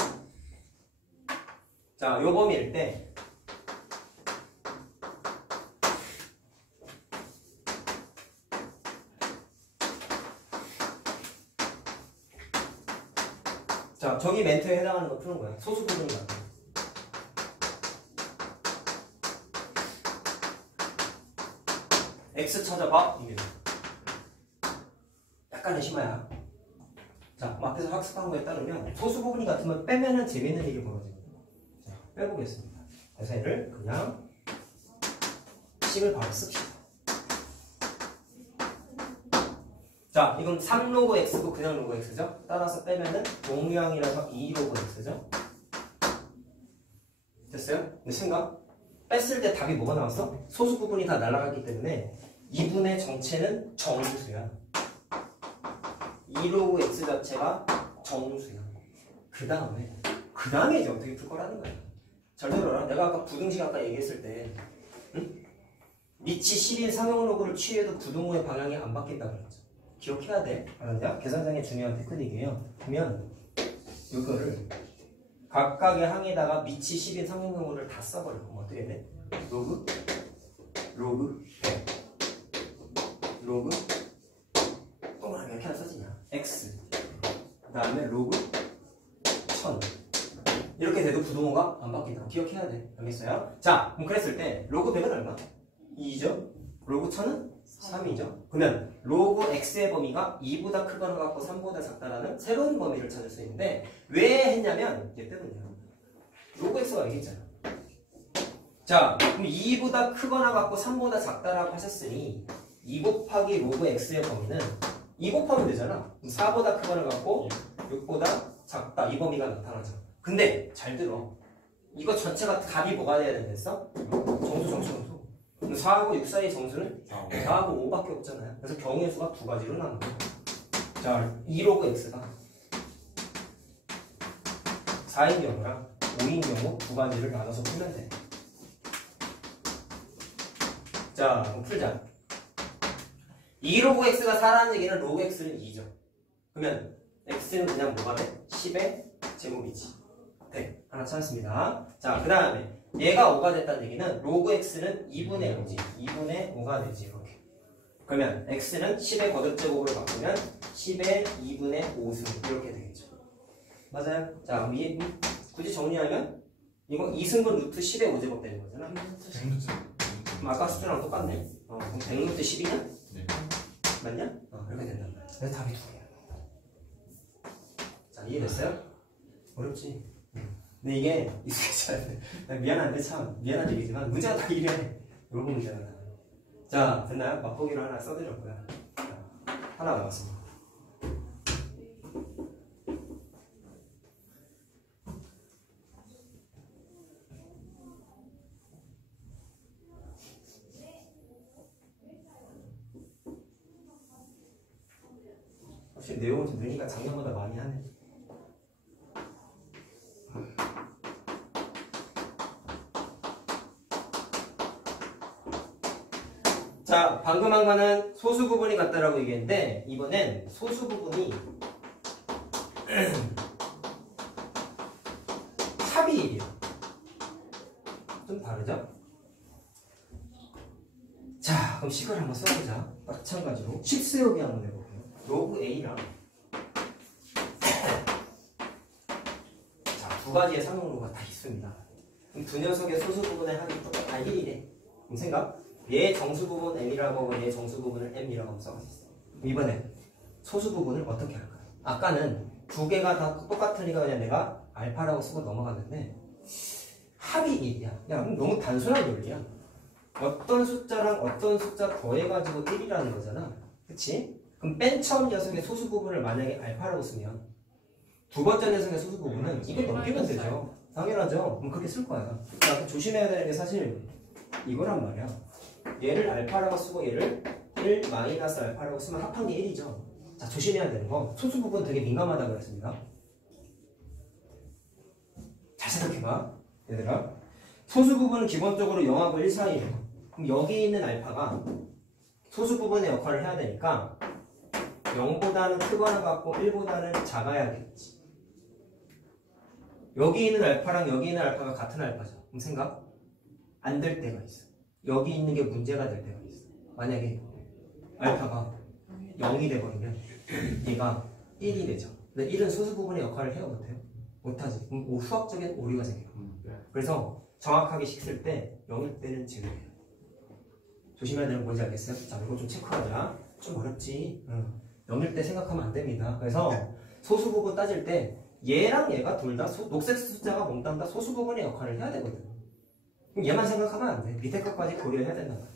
자, 요 범위일 때 자, 저기 멘트에 해당하는 거 푸는 거야. 소수 부분 같은 거. X 찾아봐. 입니다. 약간의 심화야. 자, 그럼 앞에서 학습한 거에 따르면 소수 부분이 같으면 빼면은 재밌는 일이 벌어지거든요. 자, 빼보겠습니다. 그래서 얘를 그냥 식을 바로 씁시다. 자, 이건 3로그 x고 그냥 로그 x죠? 따라서 빼면은 동량이라서 2로그 x죠? 됐어요? 근데 생각? 뺐을 때 답이 뭐가 나왔어? 소수 부분이 다 날아갔기 때문에 2분의 정체는 정수야. 2로그 x 자체가 정수야. 그 다음에 이제 어떻게 풀 거라는 거야. 잘 들어라. 내가 아까 부등식 아까 얘기했을 때 응? 밑이 10인 상용로그를 취해도 부등호의 방향이 안 바뀐다 그랬죠. 기억해야 돼. 알았냐? 계산상의 중요한 테크닉이에요. 그러면 이거를 각각의 항에다가 밑이 10인 상용로그를 다 써버려. 그럼 어떻게 돼? 로그 100 로그 동그라미 이렇게 하나 써지냐? x 그 다음에 로그 1000 이렇게 돼도 부등호가 안 바뀐다. 기억해야 돼. 알겠어요? 자, 그럼 그랬을 때 로그 100은 얼마? 2죠? 로그 1000은 3이죠? 그러면 로그 x의 범위가 2보다 크거나 같고 3보다 작다라는 새로운 범위를 찾을 수 있는데 왜 했냐면 얘 때문이야. 로그 x가 여기 있잖아. 자, 그럼 2보다 크거나 같고 3보다 작다라고 하셨으니 2 곱하기 로그 x의 범위는 2 곱하면 되잖아. 4보다 크거나 같고 6보다 작다. 이 범위가 나타나죠. 근데 잘 들어. 이거 전체가 답이 뭐가 돼야 된댔어? 정수. 4하고 6 사이 정수는 4하고 5밖에 없잖아요. 그래서 경우의 수가 두 가지로 나눠요. 자, 2로그 x가 4인 경우랑 5인 경우 두 가지를 나눠서 풀면 돼. 자, 그럼 풀자. 2로그 x가 4라는 얘기는 로그 x는 2죠. 그러면 x는 그냥 뭐가 돼? 10의 제곱이지. 돼. 하나 찾았습니다. 자, 그 다음에 얘가 5가 됐다는 얘기는 로그 x는 2분의 5지. 2분의 5가 되지. 이렇게. 그러면 x는 10의 거듭제곱으로 바꾸면 10의 2분의 5승 이렇게 되겠죠. 맞아요? 자, 그럼 굳이 정리하면 이거 2승분 루트 10의 5제곱 되는 거잖아. 그럼 아까 숫자랑 똑같네. 그럼 100루트 10이냐? 네. 맞냐? 이렇게 된단 말이야. 그래서 답이 2개야. 자, 이해됐어요? 어렵지? 근데 이게 익숙해져야 돼. 미안한데 참 미안한 얘기지만 문제가 다 이래. 요런 문제가 나. 자, 됐나요? 맛보기로 하나 써드렸고요. 하나 남았습니다. 확실히 내용을 좀 늘리니까 작년보다 많이 하네. 자, 방금 한 거는 소수 부분이 같다라고 얘기했는데 이번엔 소수 부분이 합이 1이야. 좀 다르죠? 자, 그럼 식을 한번 써보자. 마찬가지로 식 세우기 한번 해볼게요. 로그 A랑 자, 두 가지의 상용로가 다 있습니다. 그럼 두 녀석의 소수 부분의 합이 똑같아 1이래. 그럼 생각? 얘 정수 부분 m이라고 하고 얘 정수 부분을 m이라고 하면 써봤었어. 이번에 소수 부분을 어떻게 할까요? 아까는 두 개가 다 똑같으니까 그냥 내가 알파라고 쓰고 넘어갔는데 합이 1이야. 야, 그럼 너무 단순한 논리야. 어떤 숫자랑 어떤 숫자 더해가지고 1이라는 거잖아. 그치? 그럼 맨 처음 녀석의 소수 부분을 만약에 알파라고 쓰면 두 번째 녀석의 소수 부분은 이걸 넘기면 되죠. 당연하죠. 그럼 그렇게 쓸 거야. 자, 조심해야 되는 게 사실 이거란 말이야. 얘를 알파라고 쓰고 얘를 1 마이너스 알파라고 쓰면 합한 게 1이죠. 자, 조심해야 되는 거 소수 부분 되게 민감하다고 그랬습니다. 잘 생각해봐 얘들아. 소수 부분은 기본적으로 0하고 1 사이에요. 그럼 여기 있는 알파가 소수 부분의 역할을 해야 되니까 0보다는 크거나 같고 1보다는 작아야겠지. 여기 있는 알파랑 여기 있는 알파가 같은 알파죠. 그럼 생각? 안 될 때가 있어. 여기 있는 게 문제가 될 때가 있어. 만약에 알파가 0이 돼버리면 얘가 1이 되죠. 근데 1은 소수 부분의 역할을 해요? 못해요? 못하지. 그럼 수학적인 오류가 생겨요. 그래서 정확하게 식 쓸 때 0일 때는 제외해요. 조심해야 되는 건 뭔지 알겠어요? 자, 이거 좀 체크하자. 좀 어렵지? 0일 때 생각하면 안 됩니다. 그래서 소수 부분 따질 때 얘랑 얘가 둘 다 녹색 숫자가 몽땅 다 소수 부분의 역할을 해야 되거든. 그럼 얘만 생각하면 안 돼. 밑에 것까지 고려해야 된단 말이야.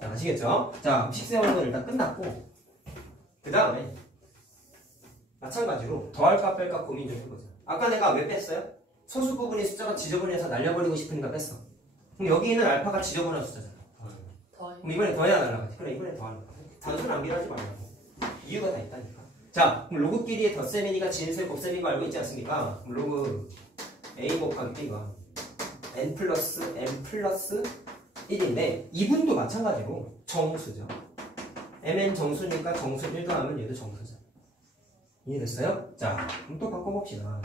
자, 아시겠죠? 자, 식 세우는 건 일단 끝났고 그 다음에 마찬가지로 더할까 뺄까 고민 좀 해보자. 아까 내가 왜 뺐어요? 소수 부분의 숫자가 지저분해서 날려버리고 싶으니까 뺐어. 그럼 여기 있는 알파가 지저분한 숫자잖아. 그럼 이번에 더해야 날라가지. 그래, 이번에 더하는 거야. 단순 암기하지 말라고. 이유가 다 있다니까. 자, 그럼 로그끼리의 덧셈이니까 진수의 곱셈인 거 알고 있지 않습니까? 그럼 로그 A 곱하기 B가 n 플러스 m 플러스 1인데 이분도 마찬가지로 정수죠. mn 정수니까 정수 1 더하면 얘도 정수죠. 이해됐어요? 자, 그럼 또 바꿔봅시다.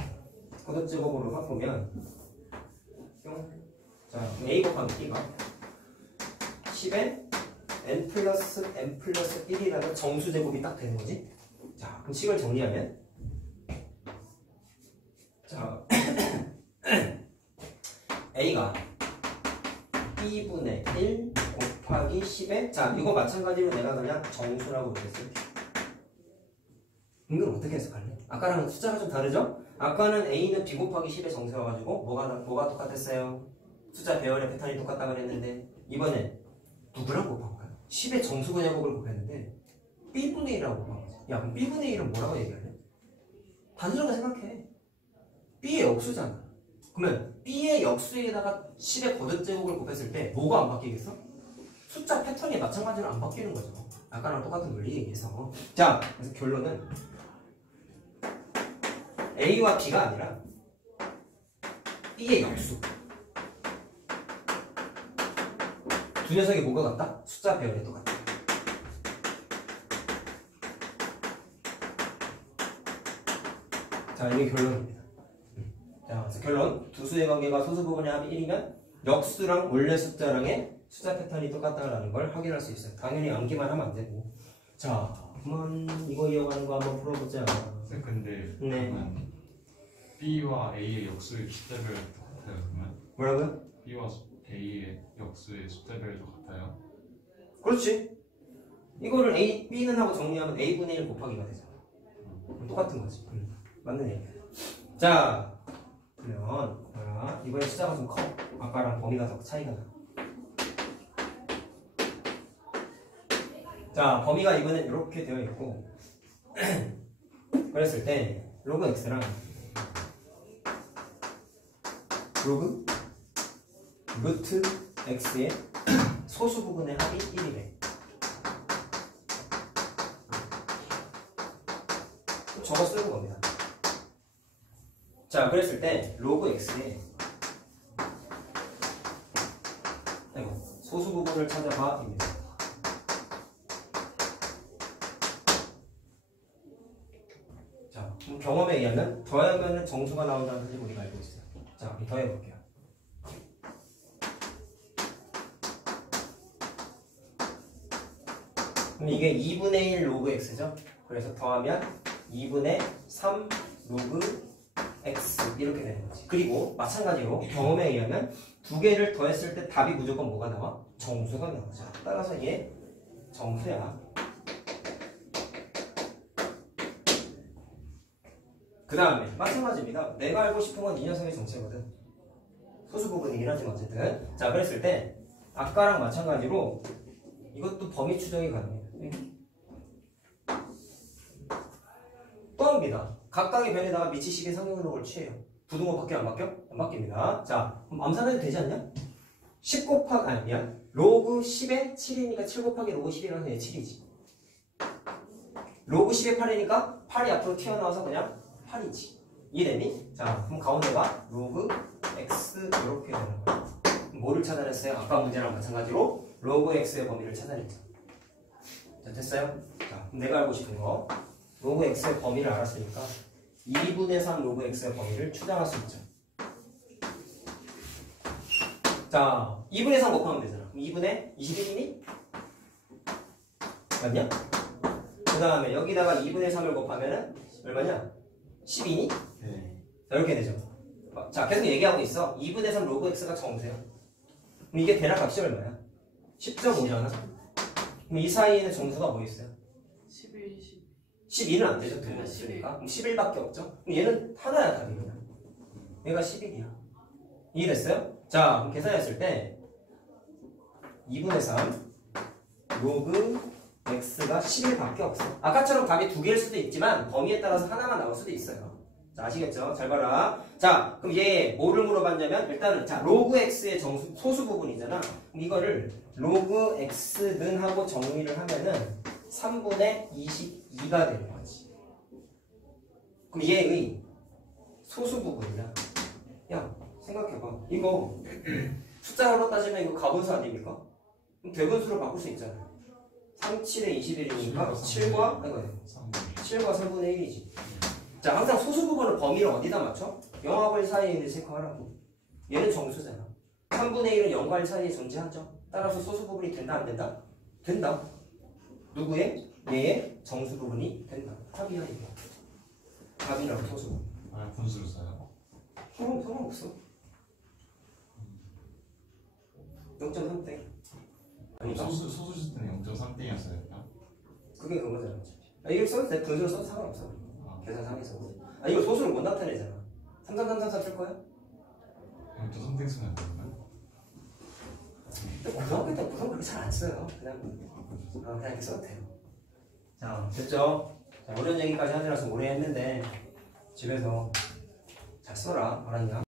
거듭제곱으로 바꾸면 자, A 곱하기 B가 10에 n 플러스 m 플러스 1이라는 정수제곱이 딱 되는 거지. 자, 그럼 식을 정리하면 자 A가 B분의 1 곱하기 10에 자, 이거 마찬가지로 내가 그냥 정수라고 그랬어요. 이걸 어떻게 해석할래? 아까랑 숫자가 좀 다르죠? 아까는 A는 B 곱하기 10의 정수여가지고 뭐가 똑같았어요? 숫자 배열의 패턴이 똑같다 그랬는데 이번엔 누구랑 곱한 거야? 10의 정수분 제곱을 곱했는데 B분의 1이라고 곱한 거지. 야, 그럼 B분의 1은 뭐라고 얘기할래? 단순하게 생각해. B의 역수잖아. 그러면 B의 역수에다가 10의 거듭제곱을 곱했을 때 뭐가 안 바뀌겠어? 숫자 패턴이 마찬가지로 안 바뀌는 거죠. 아까랑 똑같은 논리에 의해서. 자, 그래서 결론은 A와 B가 아니라 B의 역수. 두 녀석이 뭐가 같다? 숫자 배열이 똑같다. 자, 이게 결론입니다. 자, 자, 그래서 결론. 두 수의 관계가 소수 부분의 합이 1이면 역수랑 원래 숫자랑의 숫자 패턴이 똑같다는 걸 확인할 수 있어요. 당연히 암기만 하면 안 되고. 자, 한번 이거 이어가는 거 한번 풀어보자. 근데 네. 그러면 B와 A의 역수의 숫자별도 같아요. 그러면 뭐라고요? B와 A의 역수의 숫자별도 같아요. 그렇지. 이거를 A, B는 하고 정리하면 A분의 1 곱하기가 되잖아. 똑같은 거지. 맞는 얘기야. 자, 그러면 이번에 숫자가 좀 커. 아까랑 범위가 더 차이가 나. 자, 범위가 이번엔 이렇게 되어 있고 그랬을 때 로그 x랑 로그 루트 x의 소수 부분의 합이 1이래. 저거 쓰는 겁니다. 자, 그랬을 때 로그 x의 소수 부분을 찾아봐입니다. 자, 그럼 경험에 의하면 더하면 정수가 나온다는 사실 우리가 알고 있어요. 자, 더해볼게요. 그럼 이게 2분의 1 로그 x죠? 그래서 더하면 2분의 3 로그 x 이렇게 되는 거지. 그리고 마찬가지로 경험에 의하면 두 개를 더했을 때 답이 무조건 뭐가 나와? 정수가 나오죠. 따라서 얘 정수야. 그 다음에 마찬가지입니다. 내가 알고 싶은 건 이 녀석의 정체거든. 소수 부분이긴 하지만 어쨌든. 자, 그랬을 때 아까랑 마찬가지로 이것도 범위 추정이 가능해요. 또 합니다. 각각의 변에다가 미치식의 상용력을 취해요. 부등호 바뀌어 안 바뀌어? 안 바뀝니다. 자, 그럼 암산해도 되지 않냐? 10 곱하기 아니 미안. 로그 10에 7이니까 7 곱하기 로그 10이라는 게 7이지. 로그 10에 8이니까 8이 앞으로 튀어나와서 그냥 8이지. 이해되니? 자, 그럼 가운데가 로그 x 이렇게 되는 거야. 뭐를 찾아냈어요? 아까 문제랑 마찬가지로 로그 x의 범위를 찾아냈죠. 자, 됐어요? 자, 그럼 내가 알고 싶은 거 로그 x의 범위를 알았으니까 2분의 3 로그 x의 범위를 추정할 수 있죠. 자, 2분의 3 곱하면 되잖아. 그럼 2분의 21이니? 맞냐? 그 다음에 여기다가 2분의 3을 곱하면은 얼마냐? 12니? 네. 자, 이렇게 되죠. 자, 계속 얘기하고 있어. 2분의 3 로그 x가 정수야. 그럼 이게 대략 값이 얼마야? 10.5잖아. 그럼 이 사이에는 정수가 뭐 있어요? 11, 10. 12는 안 되죠. 두 번 쓰니까. 그럼 11밖에 없죠. 그럼 얘는 하나야, 답이 그냥. 얘가 11이야. 이해됐어요? 자, 그럼 계산했을 때 2분의 3 로그 x가 11밖에 없어. 아까처럼 답이 두 개일 수도 있지만 범위에 따라서 하나만 나올 수도 있어요. 자, 아시겠죠? 잘 봐라. 자, 그럼 얘 뭐를 물어봤냐면 일단은 자, 로그 x의 정수 소수 부분이잖아. 그럼 이거를 로그 x는 하고 정리를 하면은 3분의 22가 되는 거지. 그럼 얘의 소수 부분이야. 야, 생각해봐. 이거 숫자로 따지면 이거 가분수 아닙니까? 그럼 대분수로 바꿀 수 있잖아요. 3, 7에 21이니까 7과 3분의 1이지. 자, 항상 소수 부분은 범위를 어디다 맞춰? 0하고 1 사이에 있는 체크하라고. 얘는 정수잖아. 3분의 1은 0과 1 사이에 존재하죠. 따라서 소수 부분이 된다 안 된다? 된다. 누구의? 얘의 정수 부분이 된다. 합이야 이거. 합이라고 소수 부분. 아, 분수로 써요? 상관없어. 0.3대. 아닌가? 소수 실 때는 0.3대였어요. 그게 그거잖아. 이거 써도 돼. 분수로 써도 상관없어. 계산상에서. 아, 이거 소수를 못 나타내잖아. 33333 쓸 거야? 0.3대 쓰면 안 되나요? 고등학교 때 구성 그렇게 잘 안 써요. 그냥 이렇게 써도 돼요. 자, 됐죠? 자, 어려운 얘기까지 하느라서 오래 했는데 집에서 잘 써라. 알았냐?